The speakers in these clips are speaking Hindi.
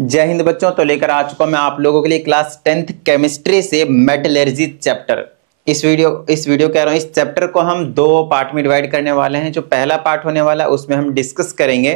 जय हिंद बच्चों। तो लेकर आ चुका मैं आप लोगों के लिए क्लास 10th केमिस्ट्री से मेटलर्जी चैप्टर। इस वीडियो कह रहा हूँ, इस चैप्टर को हम दो पार्ट में डिवाइड करने वाले हैं। जो पहला पार्ट होने वाला है उसमें हम डिस्कस करेंगे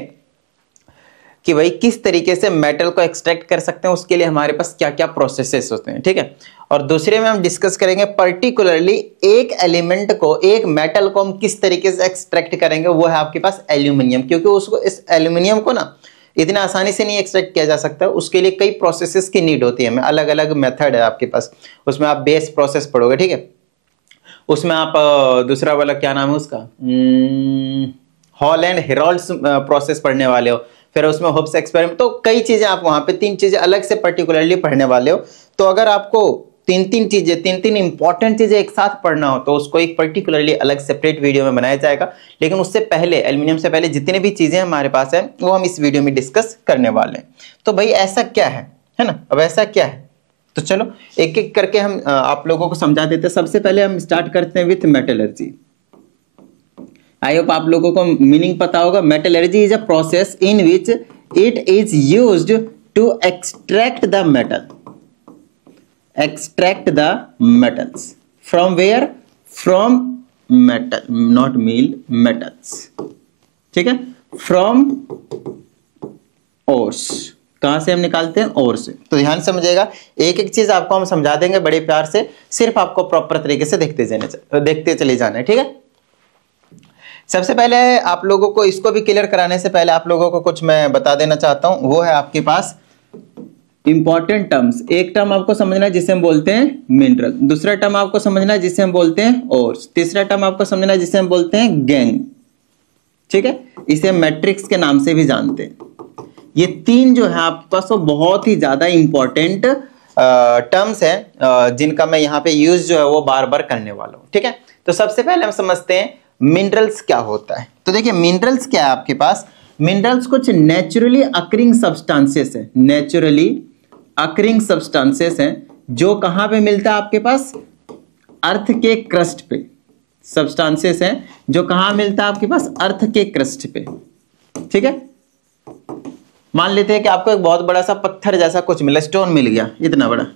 कि भाई किस तरीके से मेटल को एक्सट्रैक्ट कर सकते हैं, उसके लिए हमारे पास क्या क्या प्रोसेसेस होते हैं, ठीक है। और दूसरे में हम डिस्कस करेंगे पर्टिकुलरली एक एलिमेंट को, एक मेटल को हम किस तरीके से एक्सट्रैक्ट करेंगे। वो है आपके पास एल्यूमिनियम, क्योंकि उसको, इस एल्यूमिनियम को ना इतना आसानी से नहीं एक्सट्रैक्ट किया जा सकता। उसके लिए कई प्रोसेसेस की नीड होती है, अलग अलग मेथड है आपके पास। उसमें आप बेस प्रोसेस पढ़ोगे, ठीक है। उसमें आप दूसरा वाला क्या नाम है उसका, हॉल एंड हेरोल्ड्स प्रोसेस पढ़ने वाले हो। फिर उसमें होप्स एक्सपेरिमेंट, तो कई चीजें आप वहां पे 3 चीजें अलग से पर्टिकुलरली पढ़ने वाले हो। तो अगर आपको तीन तीन इंपॉर्टेंट चीजें एक साथ पढ़ना हो तो उसको एक पर्टिकुलरली अलग सेपरेट वीडियो में बनाया जाएगा। लेकिन उससे पहले, एल्यूमिनियम से पहले जितने भी चीजें हमारे पास है वो हम इस वीडियो में डिस्कस करने वाले हैं। तो भाई ऐसा क्या है ना, अब ऐसा क्या है, तो चलो एक एक करके हम आप लोगों को समझा देते हैं। सबसे पहले हम स्टार्ट करते हैं विथ मेटलर्जी। आई होप आप लोगों को मीनिंग पता होगा। Metallurgy is a process in which it is used to extract the metal, extract the metals from where, from metal, not meal, metals, ठीक है, from ores। कहां से हम निकालते हैं? ओर से। तो ध्यान समझिएगा, एक एक चीज आपको हम समझा देंगे बड़े प्यार से, सिर्फ आपको प्रॉपर तरीके से देखते चले जाना है, ठीक है। सबसे पहले आप लोगों को इसको भी क्लियर कराने से पहले आप लोगों को कुछ मैं बता देना चाहता हूं। वो है आपके पास इंपॉर्टेंट टर्म्स। एक टर्म आपको समझना है जिसे हम बोलते हैं मिनरल, दूसरा टर्म आपको समझना है जिसे हम बोलते हैं ओर्स, तीसरा टर्म आपको समझना है जिसे हम बोलते हैं गैंग, ठीक है। इसे मैट्रिक्स के नाम से भी जानते हैं। ये 3 जो है आपके पास वो बहुत ही ज्यादा इंपॉर्टेंट टर्म्स हैं, जिनका मैं यहाँ पे यूज जो है वो बार बार करने वाला हूँ, ठीक है। तो सबसे पहले हम समझते हैं मिनरल्स क्या होता है। तो देखिए मिनरल्स क्या है आपके पास। मिनरल्स कुछ नेचुरली अकरिंग सब्सटेंसेस है, नेचुरली अकरिंग सब्सटेंसेस हैं जो कहां पे मिलता है आपके पास, अर्थ के क्रस्ट पे। सब्सटेंसेस हैं जो कहां मिलता है आपके पास, अर्थ के क्रस्ट पे, ठीक है। मान लेते हैं कि आपको एक बहुत बड़ा सा पत्थर जैसा कुछ मिला, स्टोन मिल गया इतना बड़ा,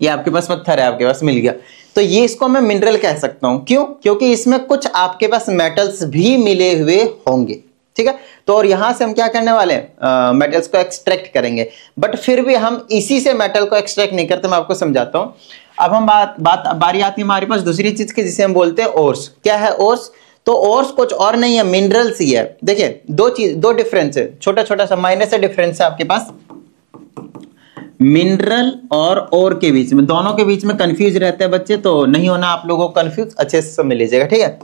ये आपके पास पत्थर है, आपके पास मिल गया, तो ये इसको मैं मिनरल कह सकता हूं। क्यों? क्योंकि इसमें कुछ आपके पास मेटल्स भी मिले हुए होंगे, ठीक है। तो और यहां से हम क्या करने वाले हैं, मेटल्स को एक्सट्रैक्ट करेंगे। बट फिर भी हम इसी से मेटल को एक्सट्रैक्ट नहीं करते, मैं आपको समझाता हूं। अब हम बारी आती है हमारे पास दूसरी चीज की, जिसे हम बोलते हैं ओर्स। क्या है ओर्स? तो ओर्स कुछ और नहीं है, मिनरल्स ही है। देखिए दो डिफरेंस है, छोटा छोटा सा माइनस से डिफरेंस है आपके पास मिनरल और ओर के बीच में। दोनों के बीच में कंफ्यूज रहते हैं बच्चे, तो नहीं होना आप लोगों को कंफ्यूज, अच्छे से समझ लीजिएगा, ठीक है।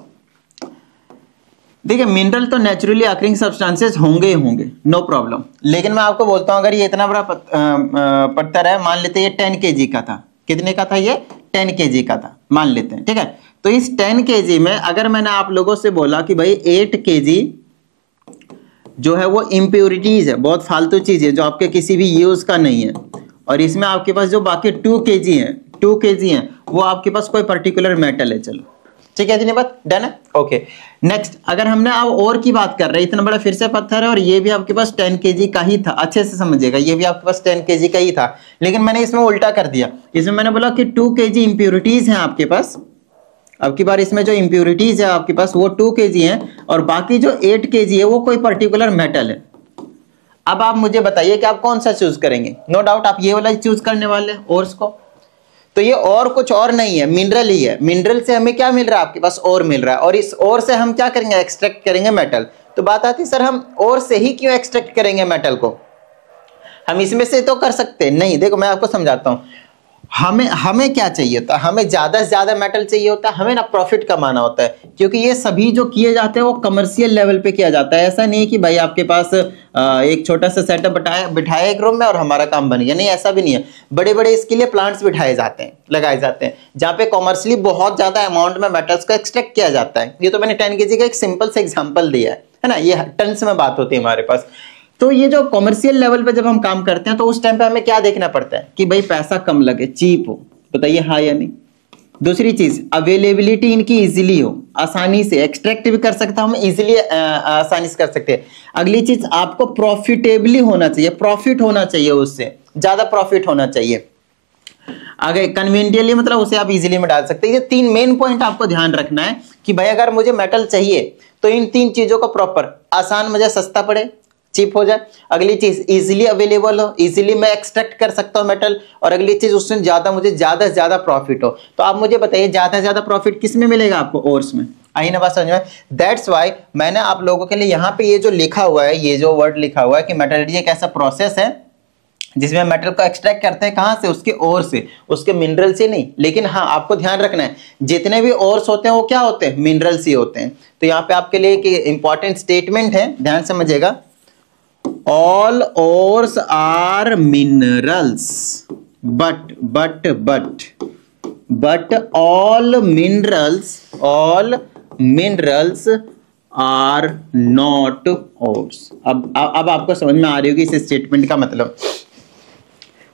देखिए मिनरल तो नेचुरली अकरिंग सब्सटेंसेस होंगे ही होंगे, नो प्रॉब्लम। लेकिन मैं आपको बोलता हूं, अगर ये इतना बड़ा पत्थर है, मान लेते हैं ये 10 kg का था। कितने का था ये? 10 kg का था, मान लेते हैं, ठीक है। तो इस 10 kg में अगर मैंने आप लोगों से बोला कि भाई 8 kg जो है वो इम्प्योरिटीज है, बहुत फालतू चीज है जो आपके किसी भी यूज का नहीं है, और इसमें आपके पास जो बाकी 2 kg है वो आपके पास कोई पर्टिकुलर मेटल है। चलो ठीक है, इतनी बात डन है, ओके। नेक्स्ट, अगर हमने अब और की बात कर रहे हैं, इतना बड़ा फिर से पत्थर है और ये भी आपके पास 10 kg का ही था, अच्छे से समझिएगा, ये भी आपके पास 10 kg का ही था। लेकिन मैंने इसमें उल्टा कर दिया, इसमें मैंने बोला कि 2 kg इंप्योरिटीज हैं आपके पास। अब की बार इसमें जो इंप्योरिटीज है आपके पास वो 2 kg है, और बाकी जो 8 kg है वो कोई पर्टिकुलर मेटल है। अब आप मुझे बताइए कि आप कौन सा चूज करेंगे। नो डाउट आप ये वाला चूज करने वाले हैं, ओर्स को। तो ये और कुछ और नहीं है, मिनरल ही है। मिनरल से हमें क्या मिल रहा है? आपके पास ओर मिल रहा है, और इस ओर से हम क्या करेंगे? एक्सट्रैक्ट करेंगे मेटल। तो बात आती है सर हम ओर से ही क्यों एक्सट्रैक्ट करेंगे मेटल को, हम इसमें से तो कर सकते नहीं। देखो मैं आपको समझाता हूं, हमें क्या चाहिए होता है, हमें ज्यादा से ज्यादा मेटल चाहिए होता है, हमें ना प्रॉफिट कमाना होता है। क्योंकि ये सभी जो किए जाते हैं वो कमर्शियल लेवल पे किया जाता है। ऐसा नहीं है कि भाई आपके पास एक छोटा सा सेटअप बिठाया एक रूम में और हमारा काम बन गया, नहीं, ऐसा भी नहीं है। बड़े बड़े इसके लिए प्लांट्स बिठाए जाते हैं, लगाए जाते हैं, जहाँ पे कॉमर्शियली बहुत ज्यादा अमाउंट में मेटल्स को एक्सट्रैक्ट किया जाता है। ये तो मैंने 10 kg का एक सिंपल से एग्जाम्पल दिया है ना, ये टन्स में बात होती है हमारे पास। तो ये जो कॉमर्शियल लेवल पे जब हम काम करते हैं तो उस टाइम पे हमें क्या देखना पड़ता है कि भाई पैसा कम लगे, चीप हो। बताइए हाँ या नहीं? दूसरी चीज अवेलेबिलिटी इनकी इजीली हो, आसानी से एक्सट्रैक्ट भी कर सकता हूं मैं, इजीली आसानी से कर सकते हैं। अगली चीज आपको प्रॉफिटेबली होना चाहिए, प्रॉफिट होना चाहिए, उससे ज्यादा प्रॉफिट होना चाहिए। अगर कन्वीनियंटली मतलब उसे आप इजीली में डाल सकते हैं। ये 3 मेन पॉइंट आपको ध्यान रखना है कि भाई अगर मुझे मेटल चाहिए तो इन 3 चीजों को प्रॉपर, आसान, मुझे सस्ता पड़े, चीप हो जाए। अगली चीज इजीली अवेलेबल हो, इजीली मैं एक्सट्रैक्ट कर सकता हूं मेटल। और अगली चीज उससे ज्यादा, मुझे ज्यादा से ज्यादा प्रॉफिट हो। तो आप मुझे बताइए ज्यादा से ज्यादा प्रॉफिट किस में मिलेगा आपको? ओर्स में। आई ना बात समझ में? दैट्स वाई मैंने आप लोगों के लिए यहाँ पे ये जो लिखा हुआ है, ये जो वर्ड लिखा हुआ है कि मेटलर्जी एक ऐसा प्रोसेस है जिसमें मेटल को एक्सट्रैक्ट करते हैं, कहां से? उसके ओर से, उसके मिनरल से नहीं। लेकिन हाँ आपको ध्यान रखना है जितने भी ओर्स होते हैं वो क्या होते हैं? मिनरल्स ही होते हैं। तो यहाँ पे आपके लिए एक इंपॉर्टेंट स्टेटमेंट है, ध्यान समझिएगा। All ores are minerals but all minerals are not ores. अब आपको समझ में आ रही होगी इस स्टेटमेंट का मतलब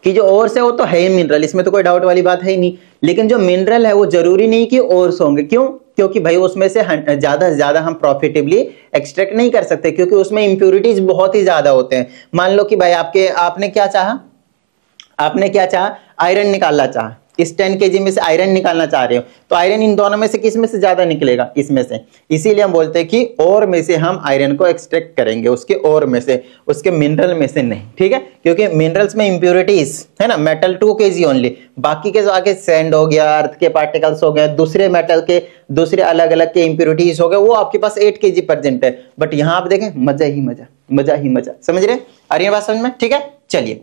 कि जो ओर्स है वो तो है ही मिनरल, इसमें तो कोई डाउट वाली बात है ही नहीं। लेकिन जो मिनरल है वो जरूरी नहीं कि ओर्स होंगे। क्यों? क्योंकि भाई उसमें से ज्यादा से ज्यादा हम प्रॉफिटेबली एक्सट्रैक्ट नहीं कर सकते, क्योंकि उसमें इंप्यूरिटीज बहुत ही ज्यादा होते हैं। मान लो कि भाई आपने क्या चाहा? आयरन निकालना चाहा। इस 10 kg में से आयरन निकालना चाह रहे हो, तो आयरन इन दोनों में से किस में से ज्यादा निकलेगा? इसमें से। इसीलिए हम बोलते हैं कि ओर में से हम आयरन को एक्सट्रैक्ट करेंगे, उसके ओर में से, उसके मिनरल में से नहीं। ठीक है? क्योंकि मिनरल्स में इंप्यूरिटीज है ना, मेटल 2 kg ओनली, बाकी के जो आगे सैंड हो गया, अर्थ के पार्टिकल्स हो गए, दूसरे मेटल के दूसरे अलग अलग के इंप्यूरिटीज हो गए, वो आपके पास 8 kg प्रेजेंट है। बट यहाँ आप देखें मजा ही मजा। समझ रहे? आ रही है बात समझ में? ठीक है, चलिए।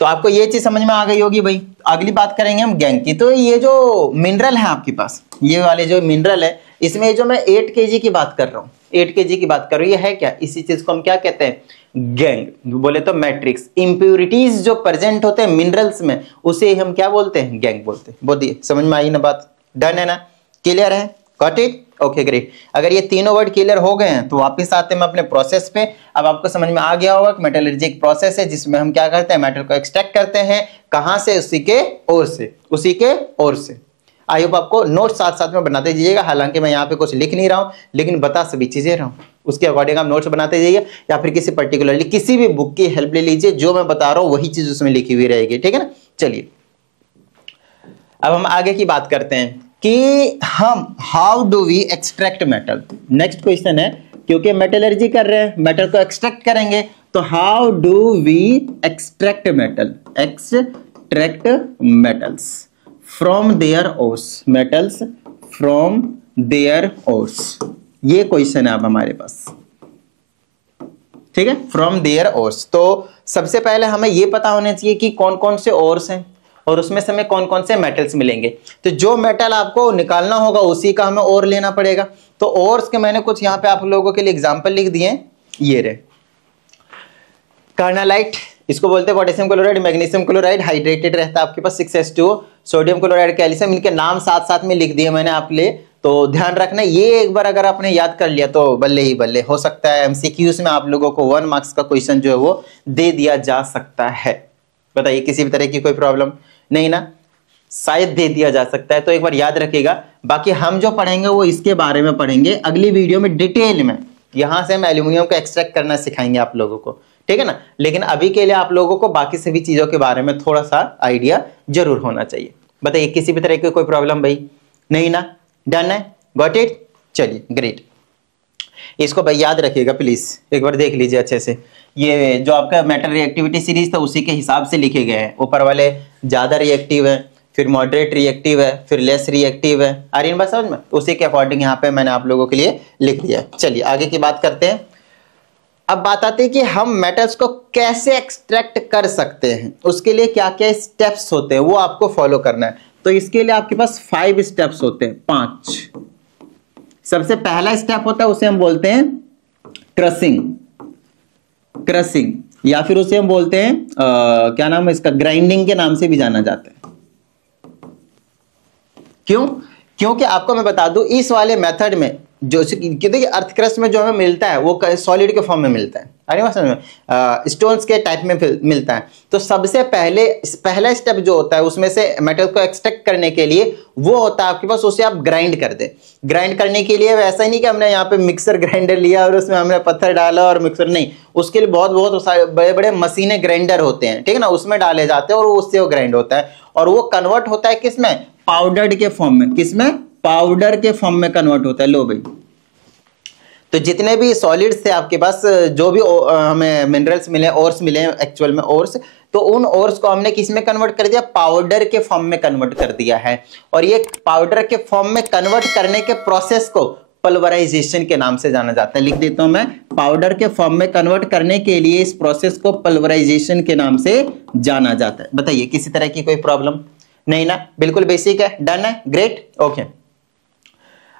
तो आपको ये चीज समझ में आ गई होगी भाई। अगली बात करेंगे हम गैंग की। तो ये जो मिनरल है आपके पास, ये वाले जो मिनरल है, इसमें जो मैं 8 kg की बात कर रहा हूँ, 8 kg की बात कर रहा हूँ, ये है क्या? इसी चीज को हम क्या कहते हैं? गैंग। बोले तो मैट्रिक्स। इंप्यूरिटीज जो प्रेजेंट होते हैं मिनरल्स में, उसे हम क्या बोलते हैं? गैंग बोलते हैं। बोलिए, समझ में आई ना बात? डन है ना? क्लियर है? Got it? Okay great. अगर ये तीनों वर्ड क्लियर हो गए हैं तो वापस आते हैं हम अपने प्रोसेस पे। अब आपको समझ में आ गया होगा कि मेटलर्जी एक प्रोसेस है जिसमें हम क्या करते हैं? मेटल को एक्सट्रैक्ट करते हैं। कहां से? उसी के ओर से। आई होप आपको नोट साथ साथ में बनाते जाइएगा। हालांकि मैं यहाँ पे कुछ लिख नहीं रहा हूँ, लेकिन बता सभी चीजें रहा हूँ, उसके अकॉर्डिंग आप नोट्स बनाते जाइए, या फिर किसी पर्टिकुलरली किसी भी बुक की हेल्प ले लीजिए। जो मैं बता रहा हूँ वही चीज उसमें लिखी हुई रहेगी। ठीक है ना? चलिए अब हम आगे की बात करते हैं कि हम how do we extract metal. Next question है, क्योंकि मेटलर्जी कर रहे हैं, मेटल को एक्सट्रैक्ट करेंगे, तो how do we extract metals from their ores, metals from their ores. ये क्वेश्चन है अब हमारे पास। ठीक है, फ्रॉम देयर ओर्स। तो सबसे पहले हमें यह पता होना चाहिए कि कौन कौन से ओर्स हैं और उसमें से हमें कौन कौन से मेटल्स मिलेंगे। तो जो मेटल आपको निकालना होगा उसी का हमें ओर लेना पड़ेगा। तो ओर्स के मैंने कुछ यहाँ पे आप लोगों के लिए एग्जांपल लिख दिए हैं। ये रहे कार्नालाइट, इसको बोलते हैं potassium chloride, magnesium chloride, hydrated रहता है आपके पास 6H2O, सोडियम क्लोराइड, कैल्शियम। इनके नाम साथ साथ में लिख दिए मैंने आप लिए, तो ध्यान रखना। ये एक बार अगर आपने याद कर लिया तो बल्ले ही बल्ले। हो सकता है एमसीक्यूज में आप लोगों को 1 मार्क्स का क्वेश्चन जो है वो दे दिया जा सकता है। बताइए, किसी भी तरह की कोई प्रॉब्लम नहीं ना? शायद दे दिया जा सकता है, तो एक बार याद रखिएगा। बाकी हम जो पढ़ेंगे वो इसके बारे में पढ़ेंगे अगली वीडियो में डिटेल में। यहां से हम एल्यूमिनियम को एक्सट्रैक्ट करना सिखाएंगे आप लोगों को, ठीक है ना? लेकिन अभी के लिए आप लोगों को बाकी सभी चीजों के बारे में थोड़ा सा आइडिया जरूर होना चाहिए। बताइए, किसी भी तरह की कोई प्रॉब्लम भाई? नहीं ना? डन है? Got it? चलिए ग्रेट। इसको भाई याद रखिएगा प्लीज, एक बार देख लीजिए अच्छे से। ये जो आपका मेटल रिएक्टिविटी सीरीज था उसी के हिसाब से लिखे गए हैं। ऊपर वाले ज्यादा रिएक्टिव है, फिर मॉडरेट रिएक्टिव है, फिर लेस रिएक्टिव है। आ रही है बात समझ में? उसी के अकॉर्डिंग यहाँ पे मैंने आप लोगों के लिए लिख दिया। चलिए आगे की बात करते हैं। अब बात आती है कि हम मेटल्स को कैसे एक्सट्रैक्ट कर सकते हैं, उसके लिए क्या क्या स्टेप्स होते हैं वो आपको फॉलो करना है। तो इसके लिए आपके पास 5 स्टेप्स होते हैं, 5। सबसे पहला स्टेप होता है, उसे हम बोलते हैं क्रशिंग, या फिर उसे हम बोलते हैं क्या नाम है इसका, ग्राइंडिंग के नाम से भी जाना जाता है। क्यों? क्योंकि आपको मैं बता दूं, इस वाले मेथड में जो देखिए अर्थ क्रस्ट में जो हमें मिलता है वो सॉलिड के फॉर्म में मिलता है। अरे समझ में, स्टोन्स के टाइप में मिलता है। तो सबसे पहला स्टेप जो होता है उसमें से मेटल को एक्सट्रैक्ट करने के लिए वो होता है आपके पास, उसे आप ग्राइंड कर दे। ग्राइंड करने के लिए वैसा ही नहीं कि हमने यहाँ पे मिक्सर ग्राइंडर लिया और उसमें हमने पत्थर डाला और मिक्सर, नहीं, उसके लिए बहुत बड़े बड़े मशीनें ग्राइंडर होते हैं, ठीक है ना, उसमें डाले जाते हैं और उससे वो ग्राइंड होता है और वो कन्वर्ट होता है किसमें, पाउडर के फॉर्म में। किसमें, पाउडर के फॉर्म में कन्वर्ट होता है। लो भाई, तो जितने भी सॉलिड्स थे आपके पास, जो भी हमें मिनरल्स मिले, ओर्स मिले एक्चुअल में ओर्स, तो उन ओर्स को हमने किस में कन्वर्ट कर दिया, पाउडर के फॉर्म में कन्वर्ट कर दिया है। और ये पाउडर के फॉर्म में कन्वर्ट करने के प्रोसेस को पल्वराइजेशन के नाम से जाना जाता है। लिख देता हूं मैं, पाउडर के फॉर्म में कन्वर्ट करने के लिए इस प्रोसेस को पल्वराइजेशन के नाम से जाना जाता है। बताइए किसी तरह की कोई प्रॉब्लम नहीं ना, बिल्कुल बेसिक है, डन है, ग्रेट, ओके।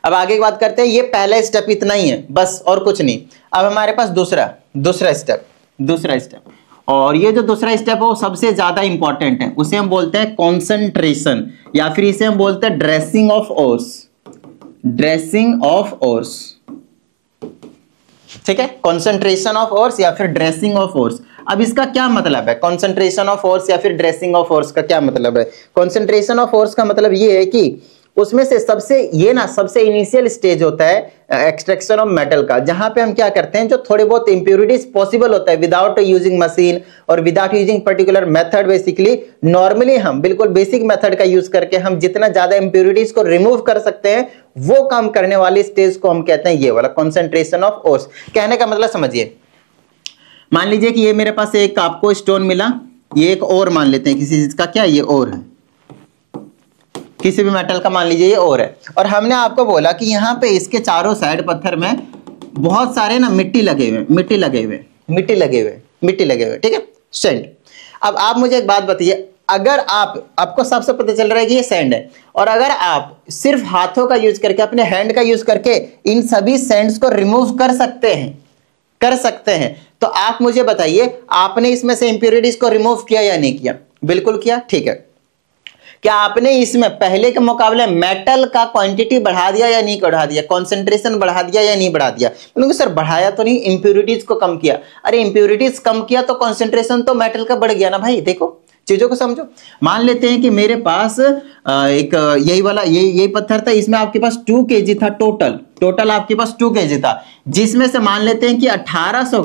अब आगे की बात करते हैं। ये पहला स्टेप इतना ही है बस, और कुछ नहीं। अब हमारे पास दूसरा स्टेप, और ये जो दूसरा स्टेप है वो सबसे ज्यादा इंपॉर्टेंट है। उसे हम बोलते हैं कॉन्सेंट्रेशन, या फिर इसे हम बोलते हैं ड्रेसिंग ऑफ ओर्स, ठीक है, कॉन्सेंट्रेशन ऑफ ओर्स या फिर ड्रेसिंग ऑफ ओर्स। अब इसका क्या मतलब है, कॉन्सेंट्रेशन ऑफ ओर्स या फिर ड्रेसिंग ऑफ ओर्स का क्या मतलब है? कॉन्सेंट्रेशन ऑफ ओर्स का मतलब ये है कि उसमें से सबसे इनिशियल स्टेज होता है एक्सट्रैक्शन ऑफ मेटल का, जहां पे हम क्या करते हैं, जो थोड़े बहुत इंप्योरिटीज पॉसिबल होता है विदाउट यूजिंग मशीन और without using particular method. Basically normally हम बिल्कुल बेसिक मेथड का यूज करके हम जितना ज्यादा इंप्योरिटीज को रिमूव कर सकते हैं, वो काम करने वाली स्टेज को हम कहते हैं ये वाला कॉन्सेंट्रेशन ऑफ ओर्स। कहने का मतलब समझिए, मान लीजिए कि ये मेरे पास एक आपको स्टोन मिला, ये एक और मान लेते हैं किसी चीज का, क्या ये और है, किसी भी मेटल का मान लीजिए ये और है, और हमने आपको बोला कि यहाँ पे इसके चारों साइड पत्थर में बहुत सारे ना मिट्टी लगे हुए, ठीक है, सैंड। अब आप मुझे एक बात बताइए, अगर आपको साफ साफ पता चल रहा है कि ये सैंड है, और अगर आप सिर्फ हाथों का यूज करके, अपने हैंड का यूज करके इन सभी सैंड्स को रिमूव कर सकते हैं, तो आप मुझे बताइए, आपने इसमें से इंप्योरिटीज को रिमूव किया या नहीं किया? बिल्कुल किया, ठीक है। क्या आपने इसमें पहले के मुकाबले मेटल का क्वांटिटी बढ़ा दिया या नहीं बढ़ा दिया, कंसंट्रेशन बढ़ा दिया या नहीं बढ़ा दिया? बोलोगे सर बढ़ाया तो नहीं, इंप्योरिटीज को कम किया। अरे इंप्योरिटीज कम किया तो कंसंट्रेशन तो मेटल का बढ़ गया ना भाई। देखो चीजों को समझो। मान लेते हैं कि मेरे पास एक यही पत्थर था, इसमें आपके पास 2 kg था, टोटल आपके पास 2 kg था, जिसमें से मान लेते हैं कि 1800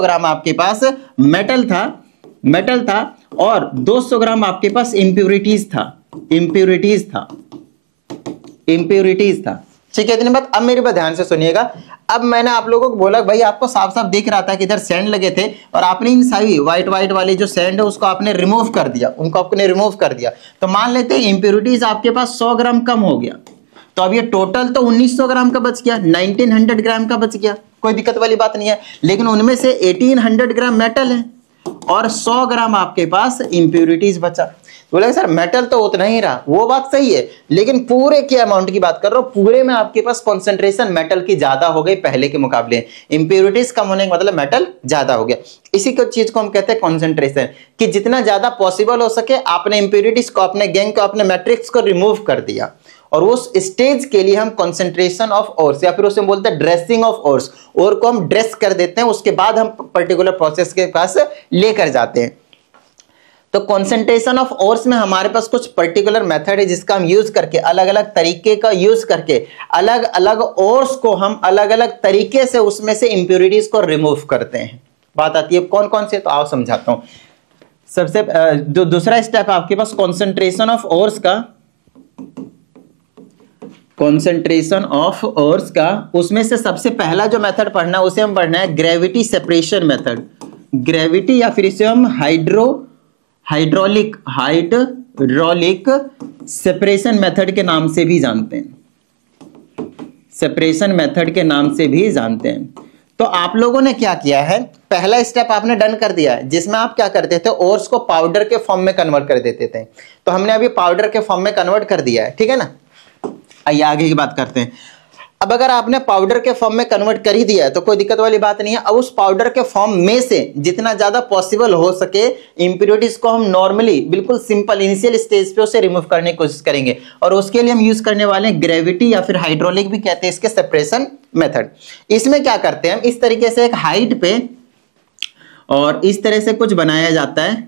ग्राम आपके पास मेटल था और 200 ग्राम आपके पास इंप्योरिटीज था। ठीक है, इतनी बात। अब मेरी बात ध्यान से सुनिएगा। अब मैंने आप लोगों को बोला भाई, आपको साफ साफ दिख रहा था कि इधर सैंड लगे थे और आपने इन सभी व्हाइट वाली जो सैंड है उसको आपने रिमूव कर दिया, तो मान लेते हैं इंप्योरिटीज आपके पास 100 ग्राम कम हो गया, तो अब ये टोटल तो 1900 ग्राम का बच गया, 1900 ग्राम का बच गया, कोई दिक्कत वाली बात नहीं है। लेकिन उनमें से 1800 ग्राम मेटल है और 100 ग्राम आपके पास इंप्योरिटीज बचा। बोले सर मेटल तो उतना ही रहा, वो बात सही है, लेकिन पूरे के अमाउंट की बात कर रहा हूं, पूरे में आपके पास कंसंट्रेशन मेटल की ज्यादा हो गई पहले के मुकाबले। इंप्योरिटीज कम होने का मतलब मेटल ज्यादा हो गया। इसी को चीज को हम कहते हैं कंसंट्रेशन, कि जितना ज्यादा पॉसिबल हो सके आपने इंप्योरिटीज को, अपने गैंग को, अपने मैट्रिक्स को रिमूव कर दिया, और उस स्टेज के लिए हम कंसंट्रेशन ऑफ ओर्स या फिर उसे बोलते हैं ड्रेसिंग ऑफ ओर्स, और को हम ड्रेस कर देते हैं, उसके बाद हम पर्टिकुलर प्रोसेस के पास लेकर जाते हैं। तो कंसंट्रेशन ऑफ ओर्स में हमारे पास कुछ पर्टिकुलर मेथड है जिसका हम यूज करके, अलग अलग तरीके का यूज करके, अलग अलग ओर्स को हम अलग अलग तरीके से उसमें से इंप्योरिटीज को रिमूव करते हैं। बात आती है कौन कौन से, तो आओ समझाता हूं। सबसे जो दूसरा स्टेप आपके पास कंसंट्रेशन ऑफ ओर्स का, उसमें से सबसे पहला जो मेथड पढ़ना है उसे हम पढ़ना है ग्रेविटी सेपरेशन मेथड। ग्रेविटी या फिर इसे हम हाइड्रोलिक सेपरेशन मेथड के नाम से भी जानते हैं। तो आप लोगों ने क्या किया है, पहला स्टेप आपने डन कर दिया है, जिसमें आप क्या करते थे, ओर्स को पाउडर के फॉर्म में कन्वर्ट कर देते थे। तो हमने अभी पाउडर के फॉर्म में कन्वर्ट कर दिया है, ठीक है ना। आइए आगे की बात करते हैं। अब अगर आपने पाउडर के फॉर्म में कन्वर्ट कर ही दिया है तो कोई दिक्कत वाली बात नहीं है। अब उस पाउडर के फॉर्म में से जितना ज्यादा पॉसिबल हो सके इंप्योरिटीज को हम नॉर्मली बिल्कुल सिंपल इनिशियल स्टेज पे उसे रिमूव करने की कोशिश करेंगे, और उसके लिए हम यूज करने वाले हैं ग्रेविटी या फिर हाइड्रोलिक भी कहते हैं इसके सेपरेशन मेथड। इसमें क्या करते हैं हम, इस तरीके से एक हाइट पे और इस तरह से कुछ बनाया जाता है,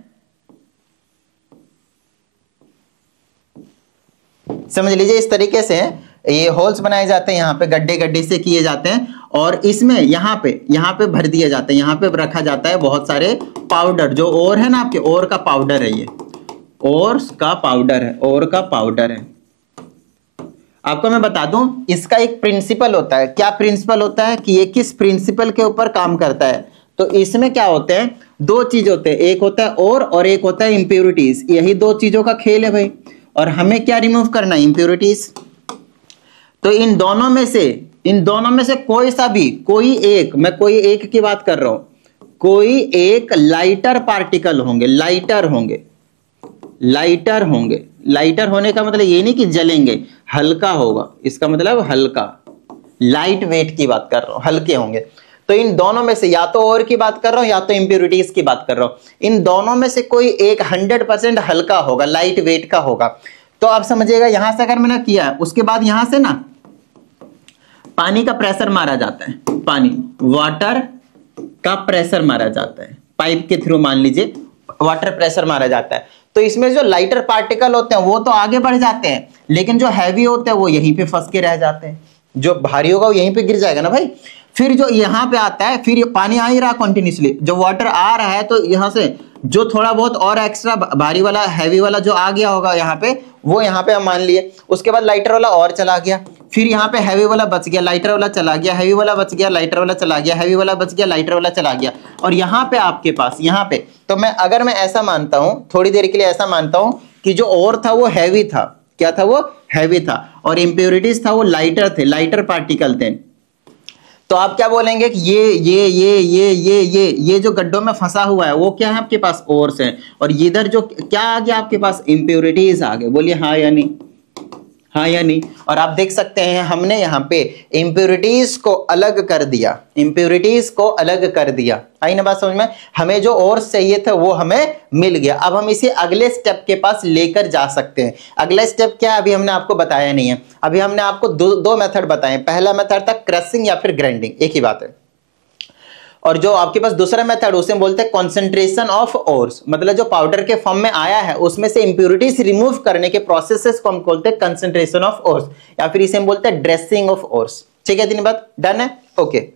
समझ लीजिए इस तरीके से ये होल्स बनाए जाते हैं, यहाँ पे गड्ढे गड्ढे से किए जाते हैं, और इसमें यहाँ पे भर दिए जाते हैं, यहाँ पे रखा जाता है बहुत सारे पाउडर, जो ओर है ना आपके ओर का पाउडर है, ये ओर का पाउडर है। आपको मैं बता दूं इसका एक प्रिंसिपल होता है। क्या प्रिंसिपल होता है कि ये किस प्रिंसिपल के ऊपर काम करता है, तो इसमें क्या होते हैं, दो चीज होते हैं, एक होता है ओर और एक होता है इंप्योरिटीज। यही दो चीजों का खेल है भाई, और हमें क्या रिमूव करना है, इंप्योरिटीज। तो इन दोनों में से कोई सा भी, कोई एक की बात कर रहा हूं, कोई एक लाइटर पार्टिकल होंगे, लाइटर होने का मतलब ये नहीं कि जलेंगे, हल्का होगा, इसका मतलब हल्का, लाइट वेट की बात कर रहा हूं, हल्के होंगे। तो इन दोनों में से या तो और की बात कर रहा हूं या तो इंप्योरिटीज की बात कर रहा हूं, इन दोनों में से कोई एक 100% हल्का होगा, लाइट वेट का होगा। तो आप समझिएगा यहां से अगर मैंने किया उसके बाद यहां से ना पानी का प्रेशर मारा जाता है, वाटर का प्रेशर मारा जाता है, पाइप के थ्रू मान लीजिए वाटर प्रेशर मारा जाता है। तो इसमें जो लाइटर पार्टिकल होते हैं वो तो आगे बढ़ जाते हैं, लेकिन जो हैवी होते हैं वो यहीं पे फंस के रह जाते हैं। जो भारी होगा वो यहीं पे गिर जाएगा ना भाई। फिर जो यहाँ पे आता है, फिर पानी आ ही रहा कंटिन्यूसली, जो वाटर आ रहा है तो यहाँ से जो थोड़ा बहुत और एक्स्ट्रा भारी वाला हैवी वाला जो आ गया होगा यहाँ पे, वो यहाँ पे हम मान लिए। उसके बाद लाइटर वाला और चला गया, फिर यहाँ पे हैवी वाला बच गया, लाइटर वाला चला गया, हैवी वाला बच गया, लाइटर वाला चला गया, हैवी वाला बच गया, लाइटर वाला चला गया। और यहाँ पे आपके पास यहाँ पे तो अगर मैं ऐसा मानता हूँ, थोड़ी देर के लिए ऐसा मानता हूँ कि जो और था वो हैवी था, क्या था वो, हैवी था, और इंप्योरिटीज था वो लाइटर थे, लाइटर पार्टिकल थे। तो आप क्या बोलेंगे कि ये जो गड्ढों में फंसा हुआ है वो क्या है आपके पास, ओर्स है, और इधर जो क्या आ गया आपके पास, इंप्योरिटीज आ गए। बोलिए हाँ या नहीं, हाँ या नहीं। और आप देख सकते हैं हमने यहाँ पे इंप्योरिटीज को अलग कर दिया, आई ना बात समझ में। हमें जो और चाहिए था वो हमें मिल गया। अब हम इसे अगले स्टेप के पास लेकर जा सकते हैं। अगला स्टेप क्या है अभी हमने आपको बताया नहीं है। अभी हमने आपको दो मेथड बताए। पहला मेथड था क्रशिंग या फिर ग्राइंडिंग, एक ही बात है। और जो आपके पास दूसरा मेथड उसे बोलते हैं कॉन्सेंट्रेशन ऑफ ओर्स, मतलब जो पाउडर के फॉर्म में आया है उसमें से इंप्योरिटीज रिमूव करने के प्रोसेसेस को हम बोलते हैं कंसेंट्रेशन ऑफ ओर्स, या फिर इसे हम बोलते हैं ड्रेसिंग ऑफ ओर्स। ठीक है, इतनी बात डन है, ओके।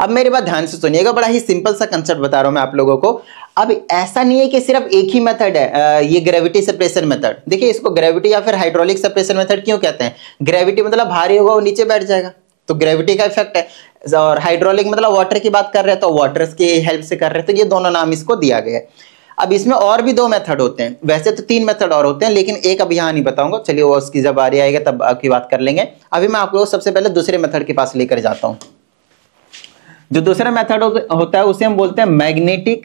अब मेरी बात ध्यान से सुनिएगा, बड़ा ही सिंपल सा कंसेप्ट बता रहा हूं मैं आप लोगों को। अब ऐसा नहीं है कि सिर्फ एक ही मेथड है, ये ग्रेविटी सेपरेशन मेथड। देखिए इसको ग्रेविटी या फिर हाइड्रोलिक सेपरेशन मेथड क्यों कहते हैं। ग्रेविटी मतलब भारी होगा वो नीचे बैठ जाएगा, तो ग्रेविटी का इफेक्ट है, और हाइड्रोलिक मतलब वाटर की बात कर रहे हैं तो वाटर की हेल्प से कर रहे हैं, तो ये दोनों नाम इसको दिया गया है। अब इसमें और भी दो मेथड होते हैं, वैसे तो 3 मेथड और होते हैं, लेकिन एक अब यहाँ नहीं बताऊंगा, चलिए वो उसकी जब बारी आएगा तब आपकी बात कर लेंगे। अभी मैं आप लोगों को सबसे पहले दूसरे मेथड के पास लेकर जाता हूँ। जो दूसरा मेथड होता है उसे हम बोलते हैं magnetic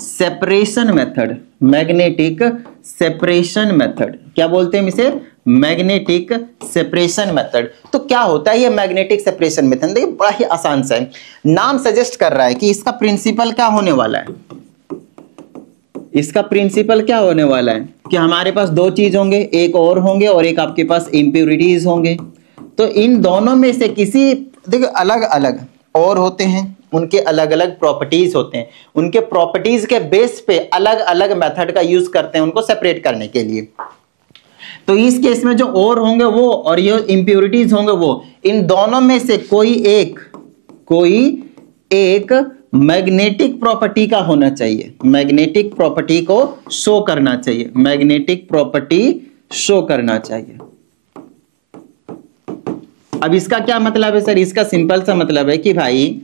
separation method. Magnetic separation method क्या बोलते हैं इसे, मैग्नेटिक सेपरेशन मेथड। तो क्या होता है ये मैग्नेटिक सेपरेशन मेथड, देखिए बड़ा ही आसान सा है। नाम सजेस्ट कर रहा है कि इसका प्रिंसिपल क्या होने वाला है, इसका प्रिंसिपल क्या होने वाला है कि हमारे पास दो चीज होंगे, एक और होंगे और एक आपके पास इंप्योरिटीज होंगे। तो इन दोनों में से किसी, देखिए अलग अलग और होते हैं, उनके अलग अलग प्रॉपर्टीज होते हैं, उनके प्रॉपर्टीज के बेस पे अलग अलग मेथड का यूज करते हैं उनको सेपरेट करने के लिए। तो इस केस में जो और होंगे वो और ये इंप्योरिटीज होंगे वो, इन दोनों में से कोई एक मैग्नेटिक प्रॉपर्टी का होना चाहिए, मैग्नेटिक प्रॉपर्टी को शो करना चाहिए, मैग्नेटिक प्रॉपर्टी शो करना चाहिए। अब इसका क्या मतलब है सर, इसका सिंपल सा मतलब है कि भाई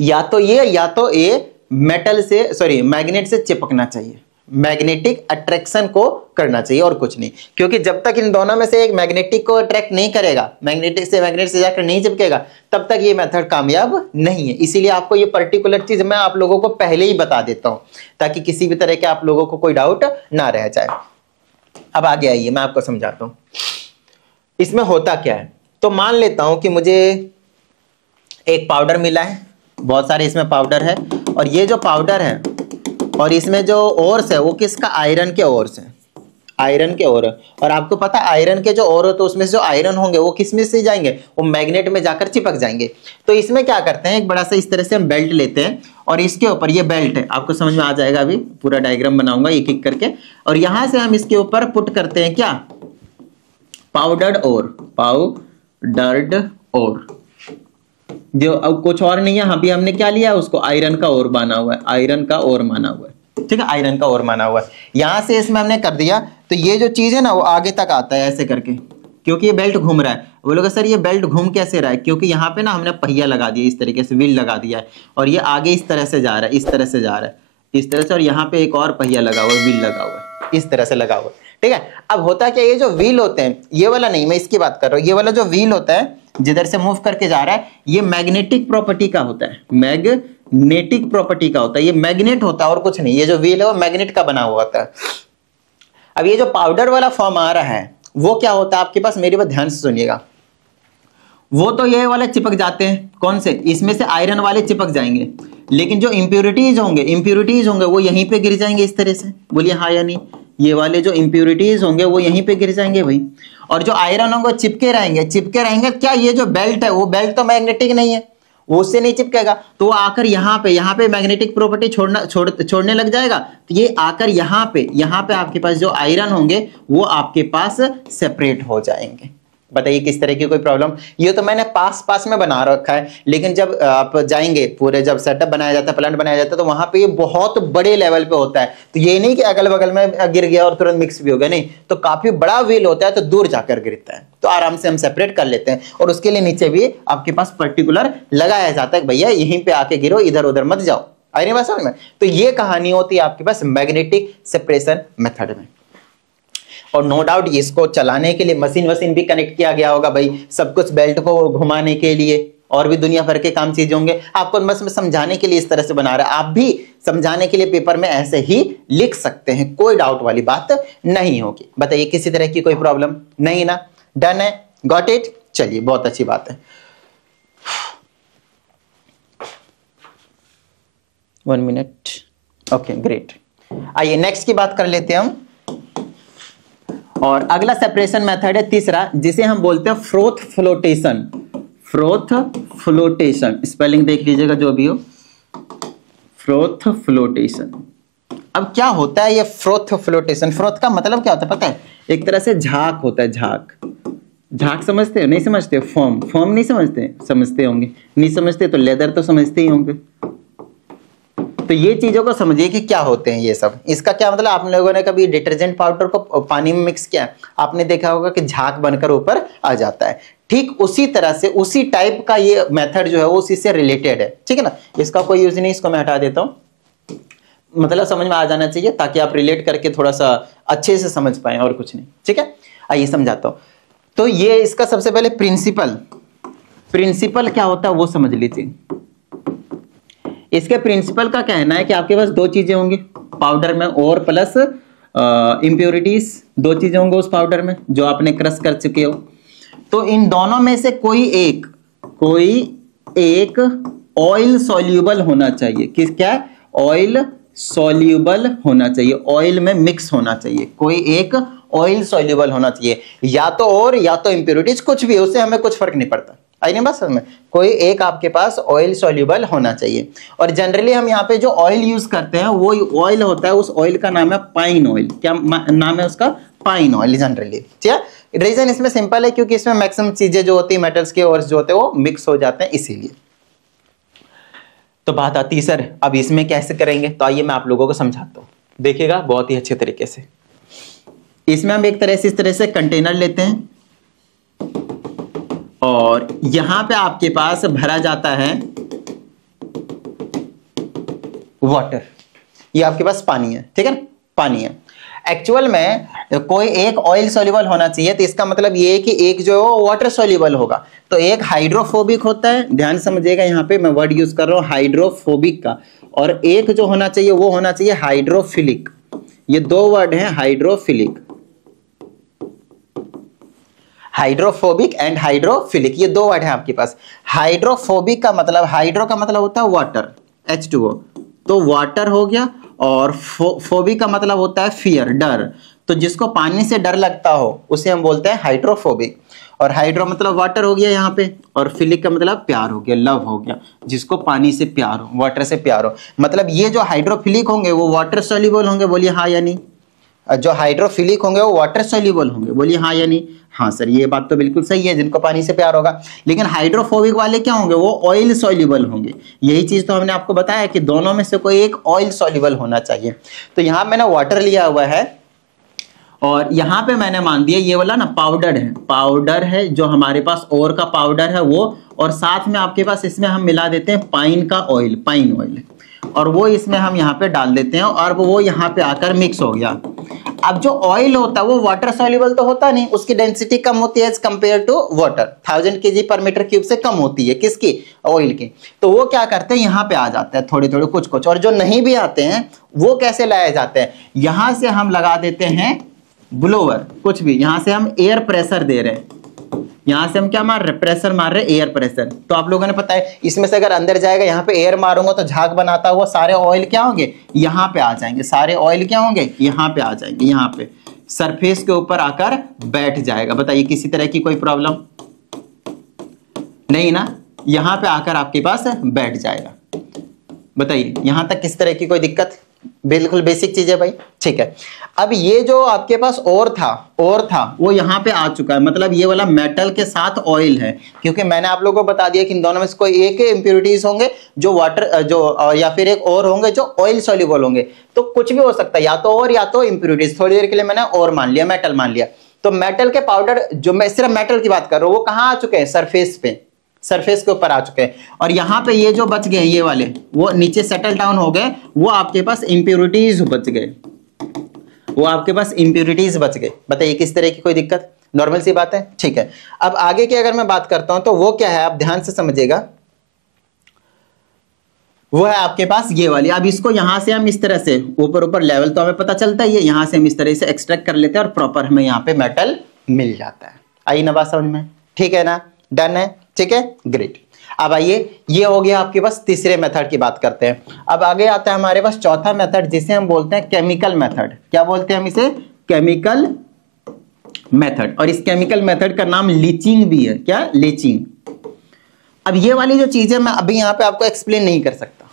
या तो ये मेटल से, सॉरी मैग्नेट से चिपकना चाहिए, मैग्नेटिक अट्रैक्शन को करना चाहिए और कुछ नहीं। क्योंकि जब तक इन दोनों में से एक मैग्नेटिक को अट्रैक्ट नहीं करेगा, मैग्नेट से जाकर नहीं चिपकेगा, तब तक ये मेथड कामयाब नहीं है। इसीलिए आपको ये पर्टिकुलर चीज मैं आप लोगों को पहले ही बता देता हूं ताकि किसी भी तरह के आप लोगों को कोई डाउट ना रह जाए। अब आगे आइए मैं आपको समझाता हूं। इसमें होता क्या है, तो मान लेता हूं कि मुझे एक पाउडर मिला है, बहुत सारे इसमें पाउडर है, और ये जो पाउडर है और इसमें जो ओर्स है वो किसका, आयरन के ओर्स है, आयरन के ओर। और आपको पता है आयरन के जो ओर होते हैं उसमें से जो आयरन होंगे वो किस में से जाएंगे, वो मैग्नेट में जाकर चिपक जाएंगे। तो इसमें क्या करते हैं, एक बड़ा सा इस तरह से हम बेल्ट लेते हैं और इसके ऊपर ये बेल्ट है, आपको समझ में आ जाएगा, अभी पूरा डायग्राम बनाऊंगा एक एक करके, और यहां से हम इसके ऊपर पुट करते हैं क्या, पाउडर्ड ओर, पाउडर्ड ओर, जो अब कुछ और नहीं है, अभी हमने क्या लिया उसको, आयरन का ओर माना हुआ है, आयरन का ओर माना हुआ है, ठीक है, आयरन का ओर माना हुआ है। यहां से इसमें हमने कर दिया तो ये जो चीज है ना वो आगे तक आता है ऐसे करके, क्योंकि ये बेल्ट घूम रहा है। बोलोगे सर ये बेल्ट घूम कैसे रहा है, क्योंकि यहाँ पे ना हमने पहिया लगा दिया, इस तरीके से व्हील लगा दिया है, और ये आगे इस तरह से जा रहा है, इस तरह से जा रहा है, इस तरह से, और यहाँ पे एक और पहिया लगा हुआ है, व्हील लगा हुआ है, इस तरह से लगा हुआ है, ठीक है। अब होता क्या, ये जो व्हील होते हैं, ये वाला नहीं, मैं इसकी बात कर रहा हूँ, ये वाला जो व्हील होता है जिधर से मूव करके जा रहा है, ये मैग्नेटिक प्रॉपर्टी का होता है, मैग्नेटिक प्रॉपर्टी का होता है, ये मैग्नेट होता है और कुछ नहीं, ये जो व्हील है वो मैग्नेट का बना हुआ होता है। अब ये जो पाउडर वाला फॉर्म आ रहा है वो क्या होता है आपके पास, मेरी बात ध्यान से सुनिएगा, वो तो ये वाले चिपक जाते हैं, कौन से, इसमें से आयरन वाले चिपक जाएंगे, लेकिन जो इंप्योरिटीज होंगे वो यहीं पे गिर जाएंगे इस तरह से, बोलिए हाँ या नहीं, ये वाले जो इंप्योरिटीज होंगे वो यहीं पे गिर जाएंगे भाई, और जो आयरन होंगे चिपके रहेंगे। क्या ये जो बेल्ट है वो बेल्ट तो मैग्नेटिक नहीं है, वो उससे नहीं चिपकेगा, तो वो आकर यहाँ पे मैग्नेटिक प्रॉपर्टी छोड़ने लग जाएगा, तो ये आकर यहाँ पे आपके पास जो आयरन होंगे वो आपके पास सेपरेट हो जाएंगे। बताइए किस तरह की कोई प्रॉब्लम, ये तो मैंने पास में बना रखा है, लेकिन जब आप जाएंगे पूरे, जब सेटअप बनाया जाता है, प्लांट बनाया जाता है, तो वहां पे ये बहुत बड़े लेवल पे होता है, तो ये नहीं कि अगल बगल में गिर गया और तुरंत मिक्स भी हो गया, नहीं, तो काफी बड़ा व्हील होता है, तो दूर जाकर गिरता है, तो आराम से हम सेपरेट कर लेते हैं, और उसके लिए नीचे भी आपके पास पर्टिकुलर लगाया जाता है, भैया यहीं पे आके गिरो, इधर उधर मत जाओ, आ रही बात समझ में। तो ये कहानी होती है आपके पास मैग्नेटिक सेपरेशन मेथड में, और नो डाउट इसको चलाने के लिए मशीन भी कनेक्ट किया गया होगा भाई, सब कुछ बेल्ट को घुमाने के लिए, और भी दुनिया भर के काम चीज होंगे, आपको बस समझाने के लिए इस तरह से बना रहा है, आप भी समझाने के लिए पेपर में ऐसे ही लिख सकते हैं, कोई डाउट वाली बात नहीं होगी। बताइए किसी तरह की कोई प्रॉब्लम नहीं ना, डन है, गॉट इट, चलिए बहुत अच्छी बात है। 1 मिनट, ओके ग्रेट। आइए नेक्स्ट की बात कर लेते हैं हम, और अगला सेपरेशन मेथड है तीसरा, जिसे हम बोलते हैं froth flotation. Froth flotation, spelling देख लीजिएगा जो भी हो, फ्रोथ फ्लोटेशन। अब क्या होता है ये फ्रोथ फ्लोटेशन, फ्रोथ का मतलब क्या होता है पता है, एक तरह से झाग होता है, झाग समझते हो, नहीं समझते हो, फॉर्म नहीं समझते, समझते होंगे, नहीं समझते तो लेदर तो समझते ही होंगे। तो ये चीजों को समझिए कि क्या होते हैं ये सब, इसका क्या मतलब, आप लोगों ने कभी डिटर्जेंट पाउडर को पानी में मिक्स किया, आपने देखा होगा कि झाग बनकर ऊपर आ जाता है, ठीक उसी तरह से उसी टाइप का ये मेथड जो है वो उसी से रिलेटेड है, ठीक है ना। इसका कोई यूज नहीं, इसको मैं हटा देता हूं, मतलब समझ में आ जाना चाहिए ताकि आप रिलेट करके थोड़ा सा अच्छे से समझ पाए, और कुछ नहीं, ठीक है। आइए समझाता हूं। तो ये इसका सबसे पहले प्रिंसिपल क्या होता है वो समझ लीजिए। इसके प्रिंसिपल का कहना है कि आपके पास दो चीजें होंगी पाउडर में, और प्लस इंप्योरिटीज, दो चीजें होंगी उस पाउडर में जो आपने क्रश कर चुके हो। तो इन दोनों में से कोई एक ऑयल सॉल्यूबल होना चाहिए, किस क्या, ऑयल सॉल्यूबल होना चाहिए, ऑयल में मिक्स होना चाहिए, कोई एक ऑयल सॉल्यूबल होना चाहिए, या तो और या तो इंप्योरिटीज, कुछ भी, उससे हमें कुछ फर्क नहीं पड़ता, आई नहीं बात समझ में, कोई एक आपके पास ऑयल सॉल्यूबल होना चाहिए। और जनरली हम यहाँ पे जो ऑयल यूज करते हैं वो ऑयल होता है, उस ऑयल का नाम है पाइन ऑयल। क्या नाम है उसका, पाइन ऑयल जनरली, ठीक है। रीजन इसमें सिंपल है, क्योंकि इसमें मैक्सिमम चीजें जो होती है मेटल्स के और जो होते हैं वो मिक्स हो जाते हैं, इसीलिए। तो बात आती है सर अब इसमें कैसे करेंगे, तो आइए मैं आप लोगों को समझाता हूँ, देखिएगा बहुत ही अच्छे तरीके से। इसमें हम एक तरह से इस तरह से कंटेनर लेते हैं, और यहां पे आपके पास भरा जाता है वाटर, ये आपके पास पानी है, ठीक है ना, पानी है। एक्चुअल में कोई एक ऑयल सॉल्युबल होना चाहिए, तो इसका मतलब ये है कि एक जो है वाटर सॉल्युबल होगा, तो एक हाइड्रोफोबिक होता है, ध्यान समझिएगा, यहाँ पे मैं वर्ड यूज कर रहा हूं हाइड्रोफोबिक का, और एक जो होना चाहिए वो होना चाहिए हाइड्रोफिलिक। ये दो वर्ड हैं, हाइड्रोफिलिक। हाइड्रोफोबिक एंड हाइड्रोफिलिक, ये दो वर्ड है आपके पास। हाइड्रोफोबिक का मतलब, हाइड्रो का मतलब होता है वाटर, H2O, तो वाटर हो गया, और फोबिक का मतलब होता है फियर, डर। तो जिसको पानी से डर लगता हो उसे हम बोलते हैं हाइड्रोफोबिक। और हाइड्रो मतलब वाटर हो गया यहाँ पे, और फिलिक का मतलब प्यार हो गया, लव हो गया, जिसको पानी से प्यार हो, वाटर से प्यार हो। मतलब ये जो हाइड्रोफिलिक होंगे वो वाटर सोल्यूबल होंगे, बोलिए हाँ या नहीं। जो हाइड्रोफिलिक होंगे वो वाटर सोल्यूबल होंगे, बोलिए हाँ या नहीं। हाँ सर, ये बात तो बिल्कुल सही है, जिनको पानी से प्यार होगा। लेकिन हाइड्रोफोबिक वाले क्या होंगे, वो ऑयल सोल्यूबल होंगे। यही चीज तो हमने आपको बताया कि दोनों में से कोई एक ऑयल सोल्यूबल होना चाहिए। तो यहां मैंने वाटर लिया हुआ है, और यहां पे मैंने मान दिया ये वाला ना पाउडर है, पाउडर है जो हमारे पास ओर का पाउडर है वो, और साथ में आपके पास इसमें हम मिला देते हैं पाइन का ऑयल, पाइन ऑयल, और वो इसमें हम यहाँ पे डाल देते हैं, और वो यहाँ पे आकर मिक्स हो गया। अब जो ऑयल होता है वो वाटर सॉल्युबल तो होता नहीं, उसकी डेंसिटी कम होती है as compare to water, 1000 kg पर मीटर क्यूब से कम होती है, किसकी, ऑयल की। तो वो क्या करते हैं, यहाँ पे आ जाते हैं थोड़े थोड़े कुछ कुछ, और जो नहीं भी आते हैं वो कैसे लाए जाते हैं, यहां से हम लगा देते हैं ब्लोअर, कुछ भी, यहां से हम एयर प्रेशर दे रहे हैं, यहां से हम क्या मार रहे, प्रेशर मार रहे, एयर प्रेशर। तो आप लोगों ने पता है इसमें से अगर अंदर जाएगा, यहाँ पे एयर मारूंगा तो झाग बनाता हुआ सारे ऑयल क्या होंगे, यहाँ पे आ जाएंगे, सारे ऑयल क्या होंगे, यहाँ पे आ जाएंगे, यहाँ पे सरफेस के ऊपर आकर बैठ जाएगा। बताइए किसी तरह की कोई प्रॉब्लम नहीं ना, यहां पे आकर आपके पास बैठ जाएगा। बताइए यहां तक किस तरह की कोई दिक्कत, बिल्कुल बेसिक चीज है भाई, ठीक है। अब ये जो आपके पास और था वो यहाँ पे आ चुका है, मतलब ये वाला मेटल के साथ ऑयल है, क्योंकि मैंने आप लोगों को बता दिया कि इन दोनों में से कोई एक इंप्योरिटीज होंगे जो वाटर जो या फिर एक और होंगे जो ऑयल सॉल्युबल होंगे। तो कुछ भी हो सकता है, या तो और या तो इंप्योरिटीज। थोड़ी देर के लिए मैंने और मान लिया, मेटल मान लिया। तो मेटल के पाउडर, जो मैं सिर्फ मेटल की बात कर रहा हूं, वो कहाँ आ चुके हैं, सरफेस पे, सरफेस के ऊपर आ चुके हैं। और यहाँ पे ये जो बच गए ये वाले, वो नीचे सेटल डाउन हो गए, वो आपके पास इंप्योरिटीज बच गए, वो आपके पास इंप्योरिटीज बच गए। बताइए किस तरह की कोई दिक्कत, नॉर्मल सी बात है, ठीक है। अब आगे की अगर मैं बात करता हूं तो वो क्या है, आप ध्यान से समझिएगा, वो है आपके पास ये वाली। अब इसको यहां से हम इस तरह से ऊपर ऊपर लेवल तो हमें पता चलता ही है, यहां से हम इस तरह से एक्सट्रैक्ट कर लेते हैं और प्रॉपर हमें यहाँ पे मेटल मिल जाता है। आई ना बात समझ में, ठीक है ना, डन है, ठीक है, ग्रेट। अब आइए, ये हो गया आपके पास तीसरे मेथड की बात करते हैं। अब आगे आता है हमारे पास चौथा मेथड, जिसे हम बोलते हैं केमिकल मेथड। क्या बोलते हैं हम इसे, केमिकल मेथड। और इस केमिकल मेथड का नाम लीचिंग भी है। क्या, लीचिंग। अब ये वाली जो चीज है मैं अभी यहाँ पे आपको एक्सप्लेन नहीं कर सकता,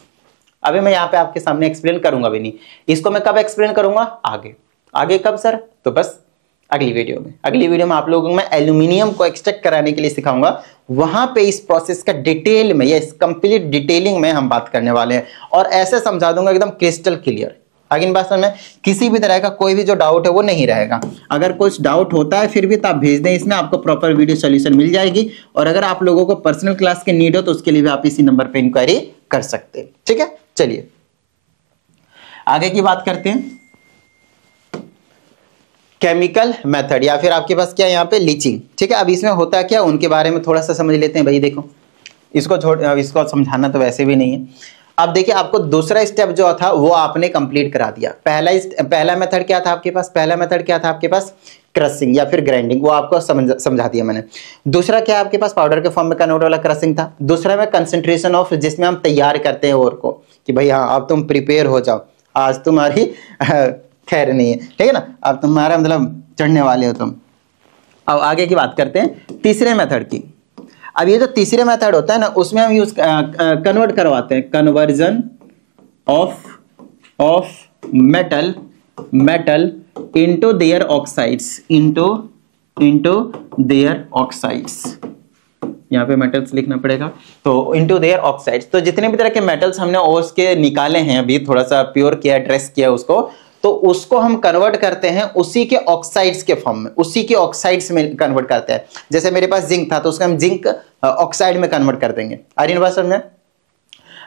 अभी मैं यहाँ पे आपके सामने एक्सप्लेन करूंगा भी नहीं। इसको मैं कब एक्सप्लेन करूंगा, आगे। आगे कब सर, तो बस अगली वीडियो में। अगली वीडियो में आप लोगों को मैं एल्यूमिनियम को एक्सट्रैक्ट कराने के लिए सिखाऊंगा, वहां पे इस प्रोसेस का डिटेल में, या इस कंप्लीट डिटेलिंग में हम बात करने वाले हैं, और ऐसे समझा दूंगा एकदम क्रिस्टल क्लियर। आगे इन बात में किसी भी तरह का कोई भी जो डाउट है वो नहीं रहेगा। अगर कुछ डाउट होता है फिर भी तो आप भेज दें, इसमें आपको प्रॉपर वीडियो सोल्यूशन मिल जाएगी। और अगर आप लोगों को पर्सनल क्लास की नीड हो तो उसके लिए भी आप इसी नंबर पे इंक्वायरी कर सकते हैं, ठीक है। चलिए आगे की बात करते हैं, केमिकल मेथड, या फिर आपके पास क्या यहाँ पे लीचिंग, ठीक है। अब इसमें होता है क्या, उनके बारे में थोड़ा सा समझ लेते हैं भाई। देखो इसको छोड़, इसको समझाना तो वैसे भी नहीं है। अब देखिए, आपको दूसरा स्टेप जो था वो आपने कंप्लीट करा दिया। पहला मेथड क्या था आपके पास, पहला मेथड क्या था आपके पास, क्रशिंग या फिर ग्राइंडिंग, वो आपको समझा दिया मैंने। दूसरा क्या आपके पास, पाउडर के फॉर्म में कन्वर्ट वाला क्रशिंग था। दूसरा में कंसंट्रेशन ऑफ, जिसमें हम तैयार करते हैं और को, कि भाई हाँ अब तुम प्रिपेयर हो जाओ, आज तुम्हारी खैर नहीं है, ठीक है ना, अब तुम्हारा मतलब चढ़ने वाले हो तुम। अब आगे की बात करते हैं तीसरे मेथड की। अब ये जो तीसरे मेथड होता है ना, उसमें हम यूज कन्वर्ट करवाते हैं, conversion of metal into their oxides, into there oxides. यहाँ पे मेटल्स लिखना पड़ेगा, तो इनटू देयर ऑक्साइड्स। तो जितने भी तरह के मेटल्स हमने ओर्स के निकाले हैं, अभी थोड़ा सा प्योर किया, ड्रेस किया उसको, तो उसको हम कन्वर्ट करते हैं उसी के ऑक्साइड्स के फॉर्म में, उसी के ऑक्साइड्स में कन्वर्ट करते हैं। जैसे मेरे पास जिंक था तो उसको हम जिंक ऑक्साइड में कन्वर्ट कर देंगे। आयरन बात समझ में,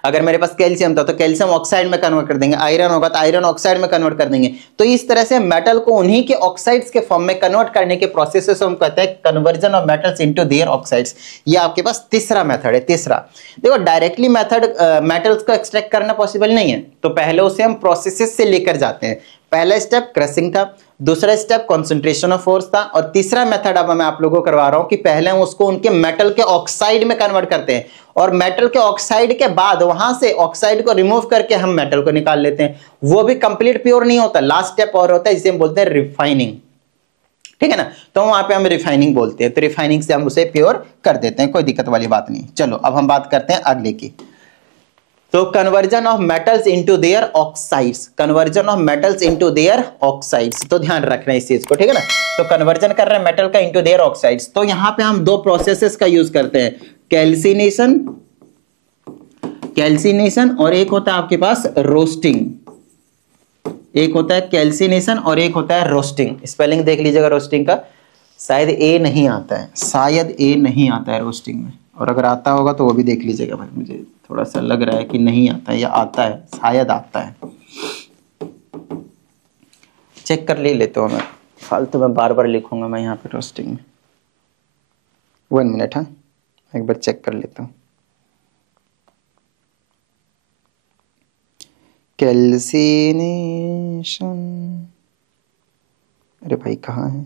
अगर मेरे पास कैल्शियम था तो कैल्शियम ऑक्साइड में कन्वर्ट कर देंगे, आयरन होगा तो आयरन ऑक्साइड में कन्वर्ट कर देंगे। तो इस तरह से मेटल को उन्हीं के ऑक्साइड्स के फॉर्म में कन्वर्ट करने के प्रोसेस से हम कहते हैं conversion of metals into there oxides. ये आपके पास तीसरा मेथड है। तीसरा देखो, डायरेक्टली मेथड मेटल्स को एक्सट्रैक्ट करना पॉसिबल नहीं है, तो पहले उसे हम प्रोसेसेस से लेकर जाते हैं, पहला स्टेप क्रशिंग था, दूसरा स्टेप कॉन्सेंट्रेशन ऑफ फोर्स था, और तीसरा मेथड अब मैं आप लोगों को करवा रहा हूं कि पहले हम उसको उनके मेटल के ऑक्साइड में कन्वर्ट करते हैं, और मेटल के ऑक्साइड के बाद वहां से ऑक्साइड को रिमूव करके हम मेटल को निकाल लेते हैं। वो भी कंप्लीट प्योर नहीं होता, लास्ट स्टेप और होता है जिसे हम बोलते हैं रिफाइनिंग, ठीक है ना। तो वहां पे हम रिफाइनिंग बोलते हैं, तो रिफाइनिंग से हम उसे प्योर कर देते हैं, कोई दिक्कत वाली बात नहीं। चलो अब हम बात करते हैं अगले की। तो conversion of metals into there oxides, conversion of metals into there oxides, तो ध्यान रख रहे हैं इस चीज को, ठीक है ना। तो कन्वर्जन कर रहे हैं मेटल का इनटू देयर ऑक्साइड्स, तो यहां पे हम दो प्रोसेसेस का यूज करते हैं, कैल्सिनेशन, कैल्सिनेशन और एक होता है आपके पास रोस्टिंग, एक होता है कैल्सिनेशन और एक होता है रोस्टिंग। स्पेलिंग देख लीजिएगा रोस्टिंग का, शायद ए नहीं आता है, शायद ए नहीं आता है रोस्टिंग में, और अगर आता होगा तो वो भी देख लीजिएगा भाई, मुझे थोड़ा सा लग रहा है कि नहीं आता है या आता है, शायद आता है, चेक कर ले लेते हो मैं, फालतू में बार बार लिखूंगा मैं यहाँ पे रोस्टिंग में। 1 मिनट, हाँ एक बार चेक कर लेता हूँ। कैल्सिनेशन, अरे भाई कहाँ है,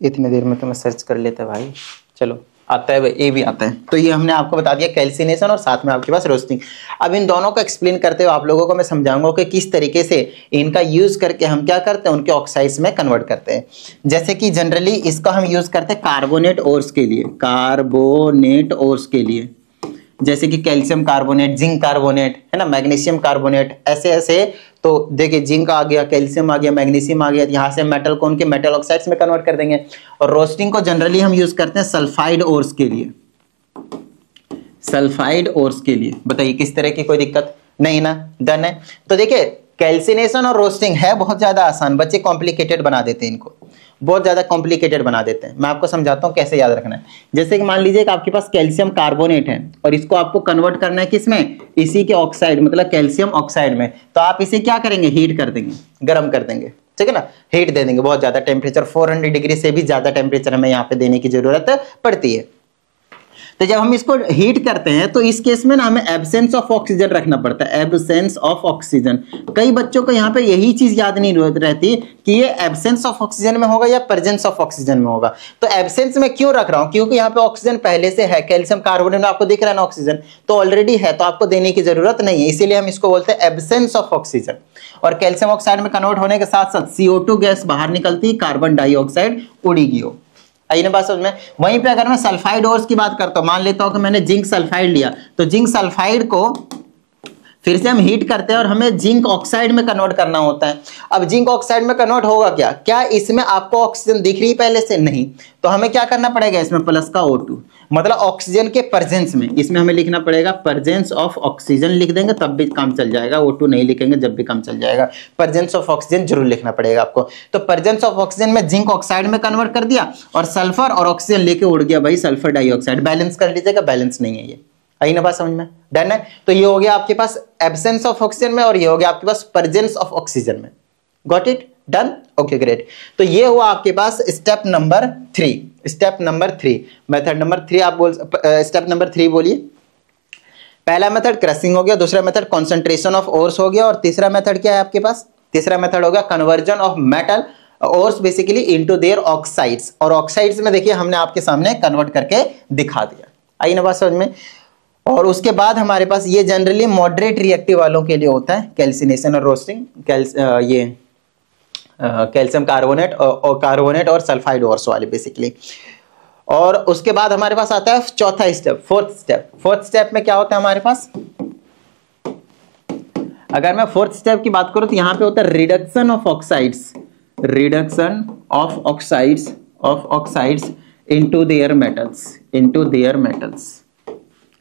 इतने देर में तो मैं सर्च कर लेता भाई। चलो आता है, ए भी आता है। तो ये हमने आपको बता दिया कैल्सिनेशन और साथ में आपके पास रोस्टिंग। अब इन दोनों को एक्सप्लेन करते हुए आप लोगों को मैं समझाऊंगा कि किस तरीके से इनका यूज करके हम क्या करते हैं, उनके ऑक्साइड्स में कन्वर्ट करते हैं। जैसे कि जनरली इसका हम यूज करते हैं कार्बोनेट ओर्स के लिए, कार्बोनेट ओर्स के लिए, जैसे कि कैल्शियम कार्बोनेट, जिंक कार्बोनेट, है ना, मैग्नीशियम कार्बोनेट, ऐसे ऐसे। तो देखिए जिंक आ गया, कैल्शियम आ गया, मैग्नीशियम आ गया, यहाँ से मेटल को उनके मेटल ऑक्साइड्स में कन्वर्ट कर देंगे। और रोस्टिंग को जनरली हम यूज करते हैं सल्फाइड ओर्स के लिए, सल्फाइड ओर्स के लिए। बताइए किस तरह की, कोई दिक्कत नहीं ना, डन है। तो देखिए कैल्सिनेशन और रोस्टिंग है बहुत ज्यादा आसान, बच्चे कॉम्प्लिकेटेड बना देते हैं इनको, बहुत ज्यादा कॉम्प्लिकेटेड बना देते हैं। मैं आपको समझाता हूं कैसे याद रखना है। जैसे कि मान लीजिए कि आपके पास कैल्शियम कार्बोनेट है और इसको आपको कन्वर्ट करना है किसमें, इसी के ऑक्साइड, मतलब कैल्शियम ऑक्साइड में। तो आप इसे क्या करेंगे, हीट कर देंगे, गर्म कर देंगे, ठीक है ना, हीट दे देंगे, बहुत ज्यादा टेम्परेचर, 400 डिग्री से भी ज्यादा टेम्परेचर हमें यहाँ पे देने की जरूरत पड़ती है। तो जब हम इसको हीट करते हैं तो इस केस में ना हमें एब्सेंस ऑफ ऑक्सीजन रखना पड़ता है, एब्सेंस ऑफ ऑक्सीजन। कई बच्चों को यहाँ पे यही चीज याद नहीं रहती कि ये एब्सेंस ऑफ ऑक्सीजन में होगा या प्रेजेंस ऑफ ऑक्सीजन में होगा। तो एब्सेंस में क्यों रख रहा हूं, क्योंकि यहाँ पे ऑक्सीजन पहले से है, कैल्शियम कार्बोनेट में आपको दिख रहा है ना ऑक्सीजन, तो ऑलरेडी है, तो आपको देने की जरूरत नहीं है, इसीलिए हम इसको बोलते हैं एब्सेंस ऑफ ऑक्सीजन। और कैल्शियम ऑक्साइड में कन्वर्ट होने के साथ साथ CO2 गैस बाहर निकलती, कार्बन डाइऑक्साइड उड़ेगी हो। आई ना बात समझ में। वहीं पे अगर मैं सल्फाइड ओर्स की बात करता हूं, मान लेता हूं कि मैंने जिंक सल्फाइड लिया, तो जिंक सल्फाइड को फिर से हम हीट करते हैं और हमें जिंक ऑक्साइड में कन्वर्ट करना होता है। अब जिंक ऑक्साइड में कन्वर्ट होगा क्या, क्या इसमें आपको ऑक्सीजन दिख रही है पहले से, नहीं, तो हमें क्या करना पड़ेगा, इसमें प्लस का O2, मतलब ऑक्सीजन के प्रेजेंस में, इसमें हमें लिखना पड़ेगा प्रेजेंस ऑफ ऑक्सीजन, लिख देंगे तब भी काम चल जाएगा, O2 नहीं लिखेंगे जब भी काम चल जाएगा, प्रेजेंस ऑफ ऑक्सीजन जरूर लिखना पड़ेगा आपको। तो प्रेजेंस ऑफ ऑक्सीजन में जिंक ऑक्साइड में कन्वर्ट कर दिया और सल्फर और ऑक्सीजन लेके उड़ गया भाई सल्फर डाइऑक्साइड। बैलेंस कर लीजिएगा, बैलेंस नहीं है ये। आई ना बात समझ में, डन है। तो ये हो गया आपके पास एब्सेंस ऑफ ऑक्सीजन में और ये हो गया आपके पास प्रेजेंस ऑफ ऑक्सीजन में। Got it, done, okay great. तो ये हुआ आपके पास step number 3, step number 3, method number 3 आप बोल, स्टेप नंबर 3 बोलिए। पहला मेथड क्रशिंग हो गया, दूसरा मेथड कंसंट्रेशन ऑफ ओर्स हो गया, और तीसरा मेथड क्या है आपके पास, तीसरा मेथड हो गया conversion of metal ores basically into their oxides. और ऑक्साइड्स में देखिए हमने आपके सामने कन्वर्ट करके दिखा दिया। आई ना बात समझ में। और उसके बाद हमारे पास ये जनरली मॉडरेट रिएक्टिव वालों के लिए होता है कैल्सिनेशन और रोस्टिंग, कैल्शियम कार्बोनेट और कार्बोनेट और सल्फाइड ओर्स वाले बेसिकली। और उसके बाद हमारे पास आता है चौथा step, fourth step. Fourth step में क्या होता है हमारे पास, अगर मैं फोर्थ स्टेप की बात करूं तो यहां पे होता है reduction of oxides, reduction of oxides into their metals, into their metals.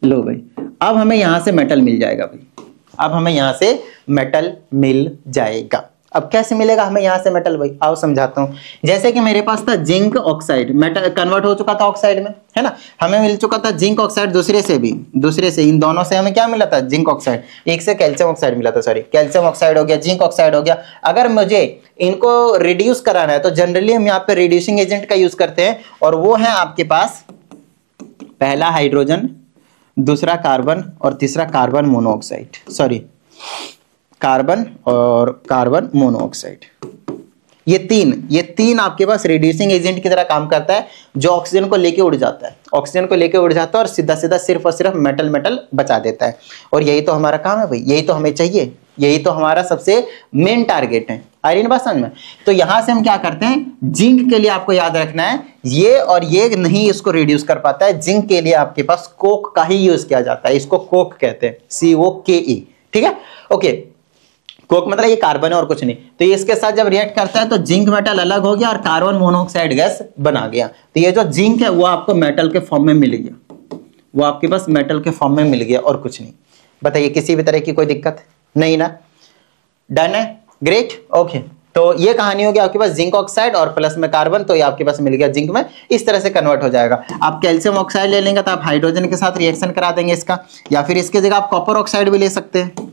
लो भाई अब हमें यहां से मेटल मिल जाएगा भाई, अब हमें यहां से मेटल मिल जाएगा। अब कैसे मिलेगा हमें यहां से मेटल, भाई आओ समझाता हूं। जैसे कि मेरे पास था जिंक ऑक्साइड, मेटल कन्वर्ट हो चुका था ऑक्साइड में, है ना, हमें मिल चुका था जिंक ऑक्साइड, दूसरे से इन दोनों से हमें क्या मिला था, जिंक ऑक्साइड, एक से कैल्शियम ऑक्साइड मिला था, सॉरी कैल्शियम ऑक्साइड हो गया, जिंक ऑक्साइड हो गया। अगर मुझे इनको रिड्यूस कराना है तो जनरली हम यहाँ पे रिड्यूसिंग एजेंट का यूज करते हैं, और वो है आपके पास पहला हाइड्रोजन, दूसरा कार्बन और तीसरा कार्बन मोनोऑक्साइड, सॉरी कार्बन और कार्बन मोनोऑक्साइड। ये तीन आपके पास रिड्यूसिंग एजेंट की तरह काम करता है, जो ऑक्सीजन को लेके उड़ जाता है, ऑक्सीजन को लेके उड़ जाता है और सीधा सीधा सिर्फ और सिर्फ मेटल बचा देता है। और यही तो हमारा काम है भाई, यही तो हमें चाहिए, यही तो हमारा सबसे मेन टारगेट है। आ रही ना बात समझ में? तो यहां से हम क्या करते हैं, जिंक के लिए आपको याद रखना है, ये और ये नहीं इसको रिड्यूस कर पाता है, जिंक के लिए आपके पास कोक का ही यूज किया जाता है, इसको कोक कहते हैं, COKE, ठीक है, ओके। कोक मतलब ये कार्बन है और कुछ नहीं। तो ये इसके साथ जब रिएक्ट करता है तो जिंक मेटल अलग हो गया और कार्बन मोनोऑक्साइड गैस बना गया। तो ये जो जिंक है वो आपको मेटल के फॉर्म में मिल गया, वो आपके पास मेटल के फॉर्म में मिल गया और कुछ नहीं। बताइए किसी भी तरह की कोई दिक्कत नहीं ना? डन है, ग्रेट, ओके। तो ये कहानी होगी आपके पास जिंक ऑक्साइड और प्लस में कार्बन, तो ये आपके पास मिल गया जिंक में, इस तरह से कन्वर्ट हो जाएगा। आप कैल्शियम ऑक्साइड ले लेंगे तो आप हाइड्रोजन के साथ रिएक्शन करा देंगे इसका, या फिर इसके जगह आप कॉपर ऑक्साइड भी ले सकते हैं।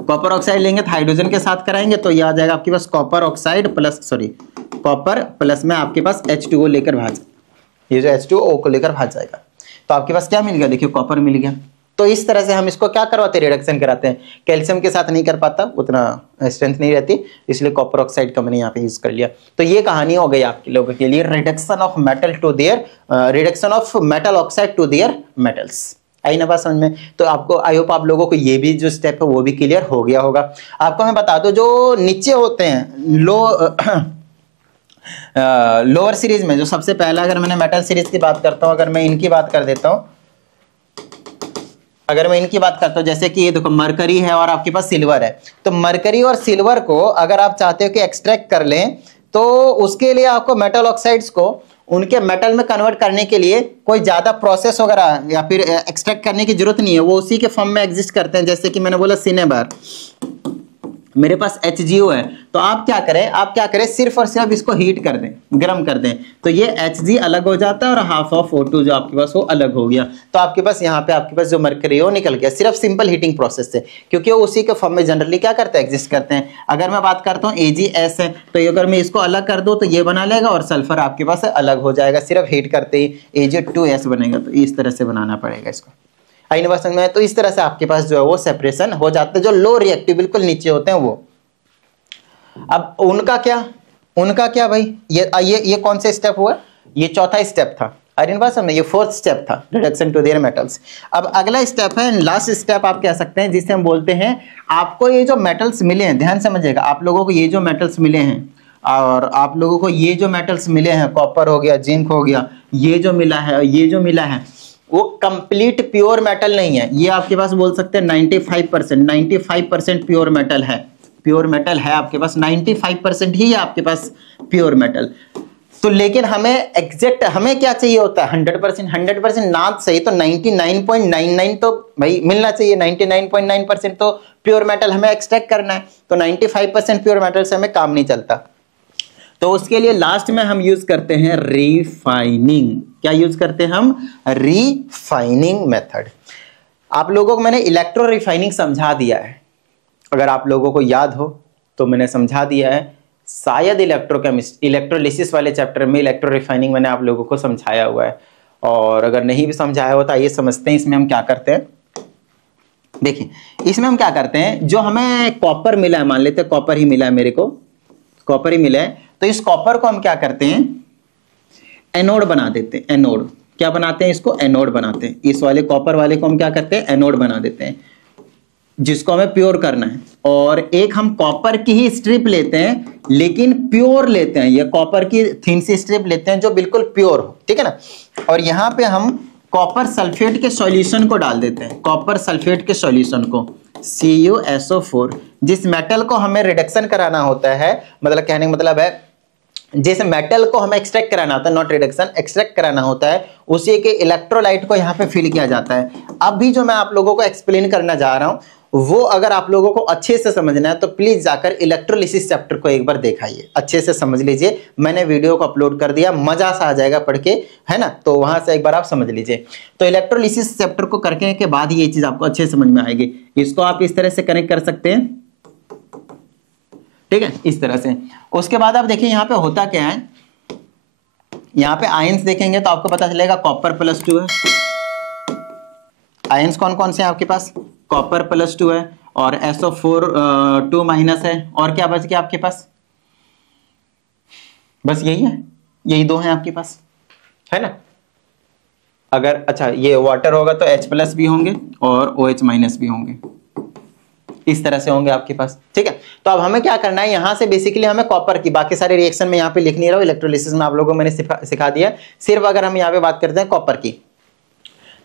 कॉपर ऑक्साइड लेंगे तो हाइड्रोजन के साथ कराएंगे तो ये आ जाएगा आपके पास copper oxide plus, sorry copper plus में आपके पास H2O लेकर भाग, ये जो H2O को लेकर भाग जाएगा। तो आपके पास क्या मिल गया, देखिए कॉपर मिल गया। तो इस तरह से हम इसको क्या करवाते हैं, रिडक्शन कराते हैं। कैल्शियम के साथ नहीं कर पाता, उतना स्ट्रेंथ नहीं रहती, इसलिए कॉपर ऑक्साइड का मैंने यहाँ पे यूज कर लिया। तो ये कहानी हो गई आपके लोगों के लिए, reduction of metal to their, reduction of metal oxide to their metals. आई ना बात समझ में? तो आपको आई होप आप लोगों को ये भी जो स्टेप है वो भी क्लियर हो गया होगा। आपको मैं बता दूं, जो नीचे होते हैं लोअर सीरीज में, जो सबसे पहला, अगर मैंने मेटल सीरीज की बात करता हूं, अगर मैं इनकी बात कर देता हूं, अगर मैं इनकी बात करता हूं, जैसे कि ये देखो मरकरी है और आपके पास सिल्वर है, तो मरकरी और सिल्वर को अगर आप चाहते हो कि एक्सट्रैक्ट कर लें, तो उसके लिए आपको मेटल ऑक्साइड्स को उनके मेटल में कन्वर्ट करने के लिए कोई ज्यादा प्रोसेस वगैरह या फिर एक्सट्रैक्ट करने की जरूरत नहीं है, वो उसी के फॉर्म में एग्जिस्ट करते हैं। जैसे कि मैंने बोला सिनेबार, मेरे पास HgO है, तो आप क्या करें, सिर्फ और सिर्फ इसको हीट कर दें, गर्म कर दें, तो ये Hg अलग हो जाता है और हाफ ऑफ O2 जो आपके पास वो अलग हो गया। तो आपके पास यहाँ पे आपके पास जो मरकरी है वो निकल गया, सिर्फ सिंपल हीटिंग प्रोसेस से, क्योंकि वो उसी के फॉर्म में जनरली क्या करते हैं, एग्जिस्ट करते हैं। अगर मैं बात करता हूँ AgS है, तो अगर मैं इसको अलग कर दूँ तो ये बना लेगा और सल्फर आपके पास अलग हो जाएगा, सिर्फ हीट करते ही Ag2S बनेगा। तो इस तरह से बनाना पड़ेगा इसको, आई ना समझ में? तो इस तरह से आपके पास जो है वो सेपरेशन हो जाते हैं, जो लो रिएक्टिव बिल्कुल नीचे होते हैं वो। अब उनका क्या भाई, ये कौन से स्टेप हुआ, ये चौथा स्टेप था, अरे बात समझे, ये फोर्थ स्टेप था, रिडक्शन टू देयर मेटल्स। अब अगला स्टेप है, लास्ट स्टेप आप कह सकते हैं, जिसे हम बोलते हैं, आपको ये जो मेटल्स मिले हैं, ध्यान समझिएगा, आप लोगों को ये जो मेटल्स मिले हैं, और आप लोगों को ये जो मेटल्स मिले हैं, कॉपर हो गया, जिंक हो गया, ये जो मिला है वो कंप्लीट प्योर मेटल नहीं है। ये आपके पास बोल सकते हैं 95% प्योर मेटल है, प्योर मेटल है आपके पास, 95% ही है आपके पास प्योर मेटल। तो लेकिन हमें एग्जैक्ट हमें क्या चाहिए होता है, 100% ना सही तो 99.99 तो भाई मिलना चाहिए, 99.9% तो प्योर मेटल हमें एक्सट्रैक्ट करना है, तो 95% प्योर मेटल से हमें काम नहीं चलता। तो उसके लिए लास्ट में हम यूज करते हैं रिफाइनिंग। क्या यूज करते हैं हम? Refining method. आप लोगों को मैंने इलेक्ट्रो रिफाइनिंग समझा दिया है, अगर आप लोगों को याद हो तो मैंने समझा दिया है, शायद इलेक्ट्रोलिसिस वाले चैप्टर में इलेक्ट्रो रिफाइनिंग मैंने आप लोगों को समझाया हुआ है, और अगर नहीं भी समझाया होता आइए समझते हैं। इसमें हम क्या करते हैं, देखिए इसमें हम क्या करते हैं, जो हमें कॉपर मिला है, मान लेते हैं कॉपर ही मिला है, मेरे को कॉपर ही मिला है, तो इस कॉपर को हम क्या करते हैं, एनोड बना देते हैं। एनोड क्या बनाते हैं, इसको एनोड बनाते हैं। इस वाले कॉपर वाले को हम क्या करते हैं, एनोड बना देते हैं, जिसको हमें प्योर करना है। और एक हम कॉपर की ही स्ट्रिप लेते हैं, लेकिन प्योर लेते हैं, ये कॉपर की थिन सी स्ट्रिप लेते हैं जो बिल्कुल प्योर हो, ठीक है ना। और यहां पे हम कॉपर सल्फेट के सॉल्यूशन को डाल देते हैं, कॉपर सल्फेट के सॉल्यूशन को, CuSO4। जिस मेटल को हमें रिडक्शन कराना होता है, मतलब कहने का मतलब है जिस मेटल को हमें एक्सट्रैक्ट कराना होता है, नॉट रिडक्शन, एक्सट्रैक्ट कराना होता है, उसी के इलेक्ट्रोलाइट को यहाँ पे फिल किया जाता है। अब भी जो मैं आप लोगों को एक्सप्लेन करना जा रहा हूँ, वो अगर आप लोगों को अच्छे से समझना है तो प्लीज जाकर इलेक्ट्रोलिसिस चैप्टर को एक बार दिखाइए, अच्छे से समझ लीजिए। मैंने वीडियो को अपलोड कर दिया, मजा सा आ जाएगा पढ़ के, है ना, तो वहां से एक बार आप समझ लीजिए। तो इलेक्ट्रोलिसिस चैप्टर को करने के बाद ये चीज आपको अच्छे से समझ में आएगी। इसको आप इस तरह से कनेक्ट कर सकते हैं, ठीक है, इस तरह से। उसके बाद आप देखिए यहाँ पे होता क्या है, यहाँ पे आयंस देखेंगे तो आपको पता चलेगा कॉपर +2 है। आयंस कौन कौन से हैं आपके पास? कॉपर +2 है और SO4 2- है। और क्या बच गया आपके पास? बस यही है, यही दो हैं आपके पास, है ना। अगर अच्छा ये वाटर होगा तो H+ भी होंगे और OH- भी होंगे, इस तरह से होंगे आपके पास, ठीक है। तो अब हमें क्या करना है, यहां से बेसिकली हमें कॉपर की, बाकी सारे रिएक्शन में यहाँ पे लिख नहीं रहा हूं, इलेक्ट्रोलिसिस में आप लोगों को मैंने सिखा दिया। सिर्फ अगर हम यहाँ पे बात करते हैं कॉपर की,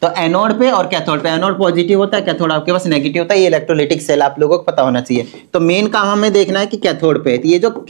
तो एनोड पे और कैथोड पे, एनोड पॉजिटिव होता है, कैथोड आपके पास नेगेटिव होता है। ये इलेक्ट्रोलिटिक सेल आप लोगों को पता होना चाहिए। तो मेन काम हमें देखना है कि कैथोड पे, तो ये जो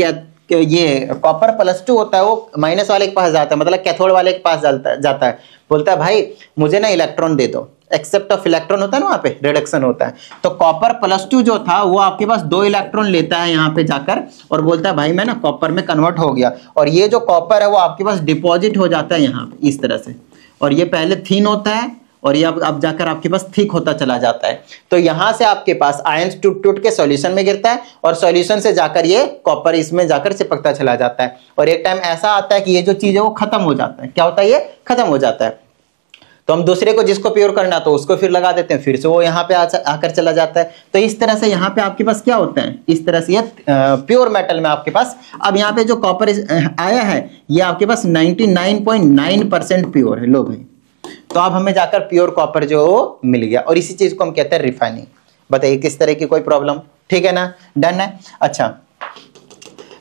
ये कॉपर +2 होता है वो माइनस वाले के पास जाता है, मतलब कैथोड वाले के पास जाता है, बोलता है भाई मुझे ना इलेक्ट्रॉन दे दो, एक्सेप्ट ऑफ इलेक्ट्रॉन होता है ना, वहां पे रिडक्शन होता है। तो कॉपर +2 जो था वो आपके पास 2 इलेक्ट्रॉन लेता है यहाँ पे जाकर और बोलता है भाई मैं ना कॉपर में कन्वर्ट हो गया। और ये जो कॉपर है वो आपके पास डिपॉजिट हो जाता है यहाँ पे इस तरह से, और ये पहले थिन होता है और ये अब जाकर आपके पास थिक होता चला जाता है। तो यहां से आपके पास आयंस टूट टूट के सॉल्यूशन में गिरता है और सॉल्यूशन से जाकर ये कॉपर इसमें जाकर चिपकता चला जाता है। और एक टाइम ऐसा आता है कि ये जो चीज है वो खत्म हो जाता है। क्या होता है? ये खत्म हो जाता है। तो हम दूसरे को जिसको प्योर करना तो उसको फिर लगा देते हैं, फिर से वो यहाँ पे आकर चला जाता है। तो इस तरह से यहाँ पे आपके पास क्या होता है, इस तरह से ये प्योर मेटल में आपके पास, अब यहाँ पे जो कॉपर आया है ये आपके पास 99.9% प्योर है। लो भाई, तो अब हमें जाकर प्योर कॉपर जो मिल गया और इसी चीज को हम कहते हैं रिफाइनिंग। बताइए किस तरह की कोई प्रॉब्लम? ठीक है ना, डन है। अच्छा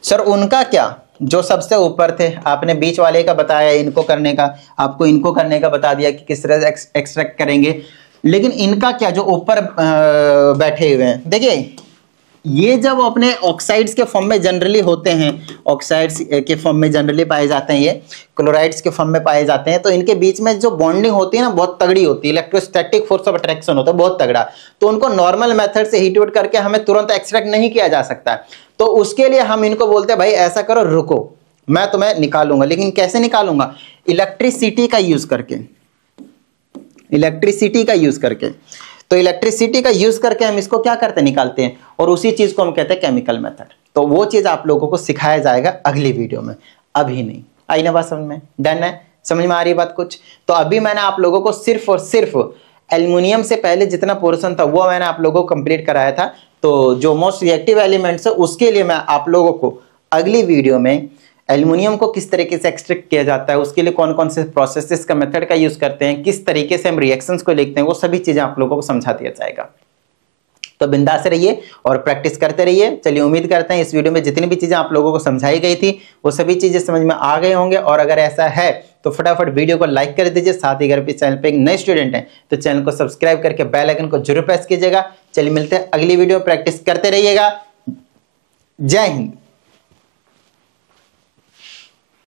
सर उनका क्या, जो सबसे ऊपर थे, आपने बीच वाले का बताया इनको करने का, आपको इनको करने का बता दिया कि किस तरह से एक्सट्रैक्ट करेंगे, लेकिन इनका क्या जो ऊपर बैठे हुए हैं, देखिए ये जब अपने ऑक्साइड्स के फॉर्म में जनरली होते हैं, ऑक्साइड्स के फॉर्म में जनरली पाए जाते हैं, ये क्लोराइड्स के फॉर्म में पाए जाते हैं, तो इनके बीच में जो बॉन्डिंग होती है ना बहुत तगड़ी होती है, इलेक्ट्रोस्टैटिक फोर्स ऑफ अट्रैक्शन होता है बहुत तगड़ा। तो उनको नॉर्मल मेथड से हीट आउट करके हमें तुरंत एक्सट्रैक्ट नहीं किया जा सकता। तो उसके लिए हम इनको बोलते हैं भाई ऐसा करो, रुको मैं तुम्हें निकालूंगा। लेकिन कैसे निकालूंगा? इलेक्ट्रिसिटी का यूज करके, इलेक्ट्रिसिटी का यूज करके। तो इलेक्ट्रिसिटी का यूज करके हम इसको क्या करते हैं, निकालते हैं, और उसी चीज को हम कहते हैं केमिकल मेथड। तो वो चीज आप लोगों को सिखाया जाएगा अगली वीडियो में, अभी नहीं। आई ना बात समझ में? डन है? समझ में आ रही है बात कुछ? तो अभी मैंने आप लोगों को सिर्फ और सिर्फ एल्युमिनियम से पहले जितना पोर्शन था वो मैंने आप लोगों को कंप्लीट कराया था। तो जो मोस्ट रिएक्टिव एलिमेंट्स है उसके लिए मैं आप लोगों को अगली वीडियो में एल्युमिनियम को किस तरीके से एक्सट्रैक्ट किया जाता है, उसके लिए कौन कौन से प्रोसेसेस का मेथड का यूज करते हैं, किस तरीके से हम रिएक्शंस को लिखते हैं, वो सभी चीजें आप लोगों को समझा दिया जाएगा। तो बिंदास रहिए और प्रैक्टिस करते रहिए। चलिए उम्मीद करते हैं इस वीडियो में जितनी भी चीजें आप लोगों को समझाई गई थी वो सभी चीजें समझ में आ गए होंगे। और अगर ऐसा है तो फटाफट वीडियो को लाइक कर दीजिए। साथ ही अगर चैनल पे एक नए स्टूडेंट हैं तो चैनल को सब्सक्राइब करके बेल आइकन को जरूर प्रेस कीजिएगा। चलिए मिलते हैं अगली वीडियो, प्रैक्टिस करते रहिएगा। जय हिंद।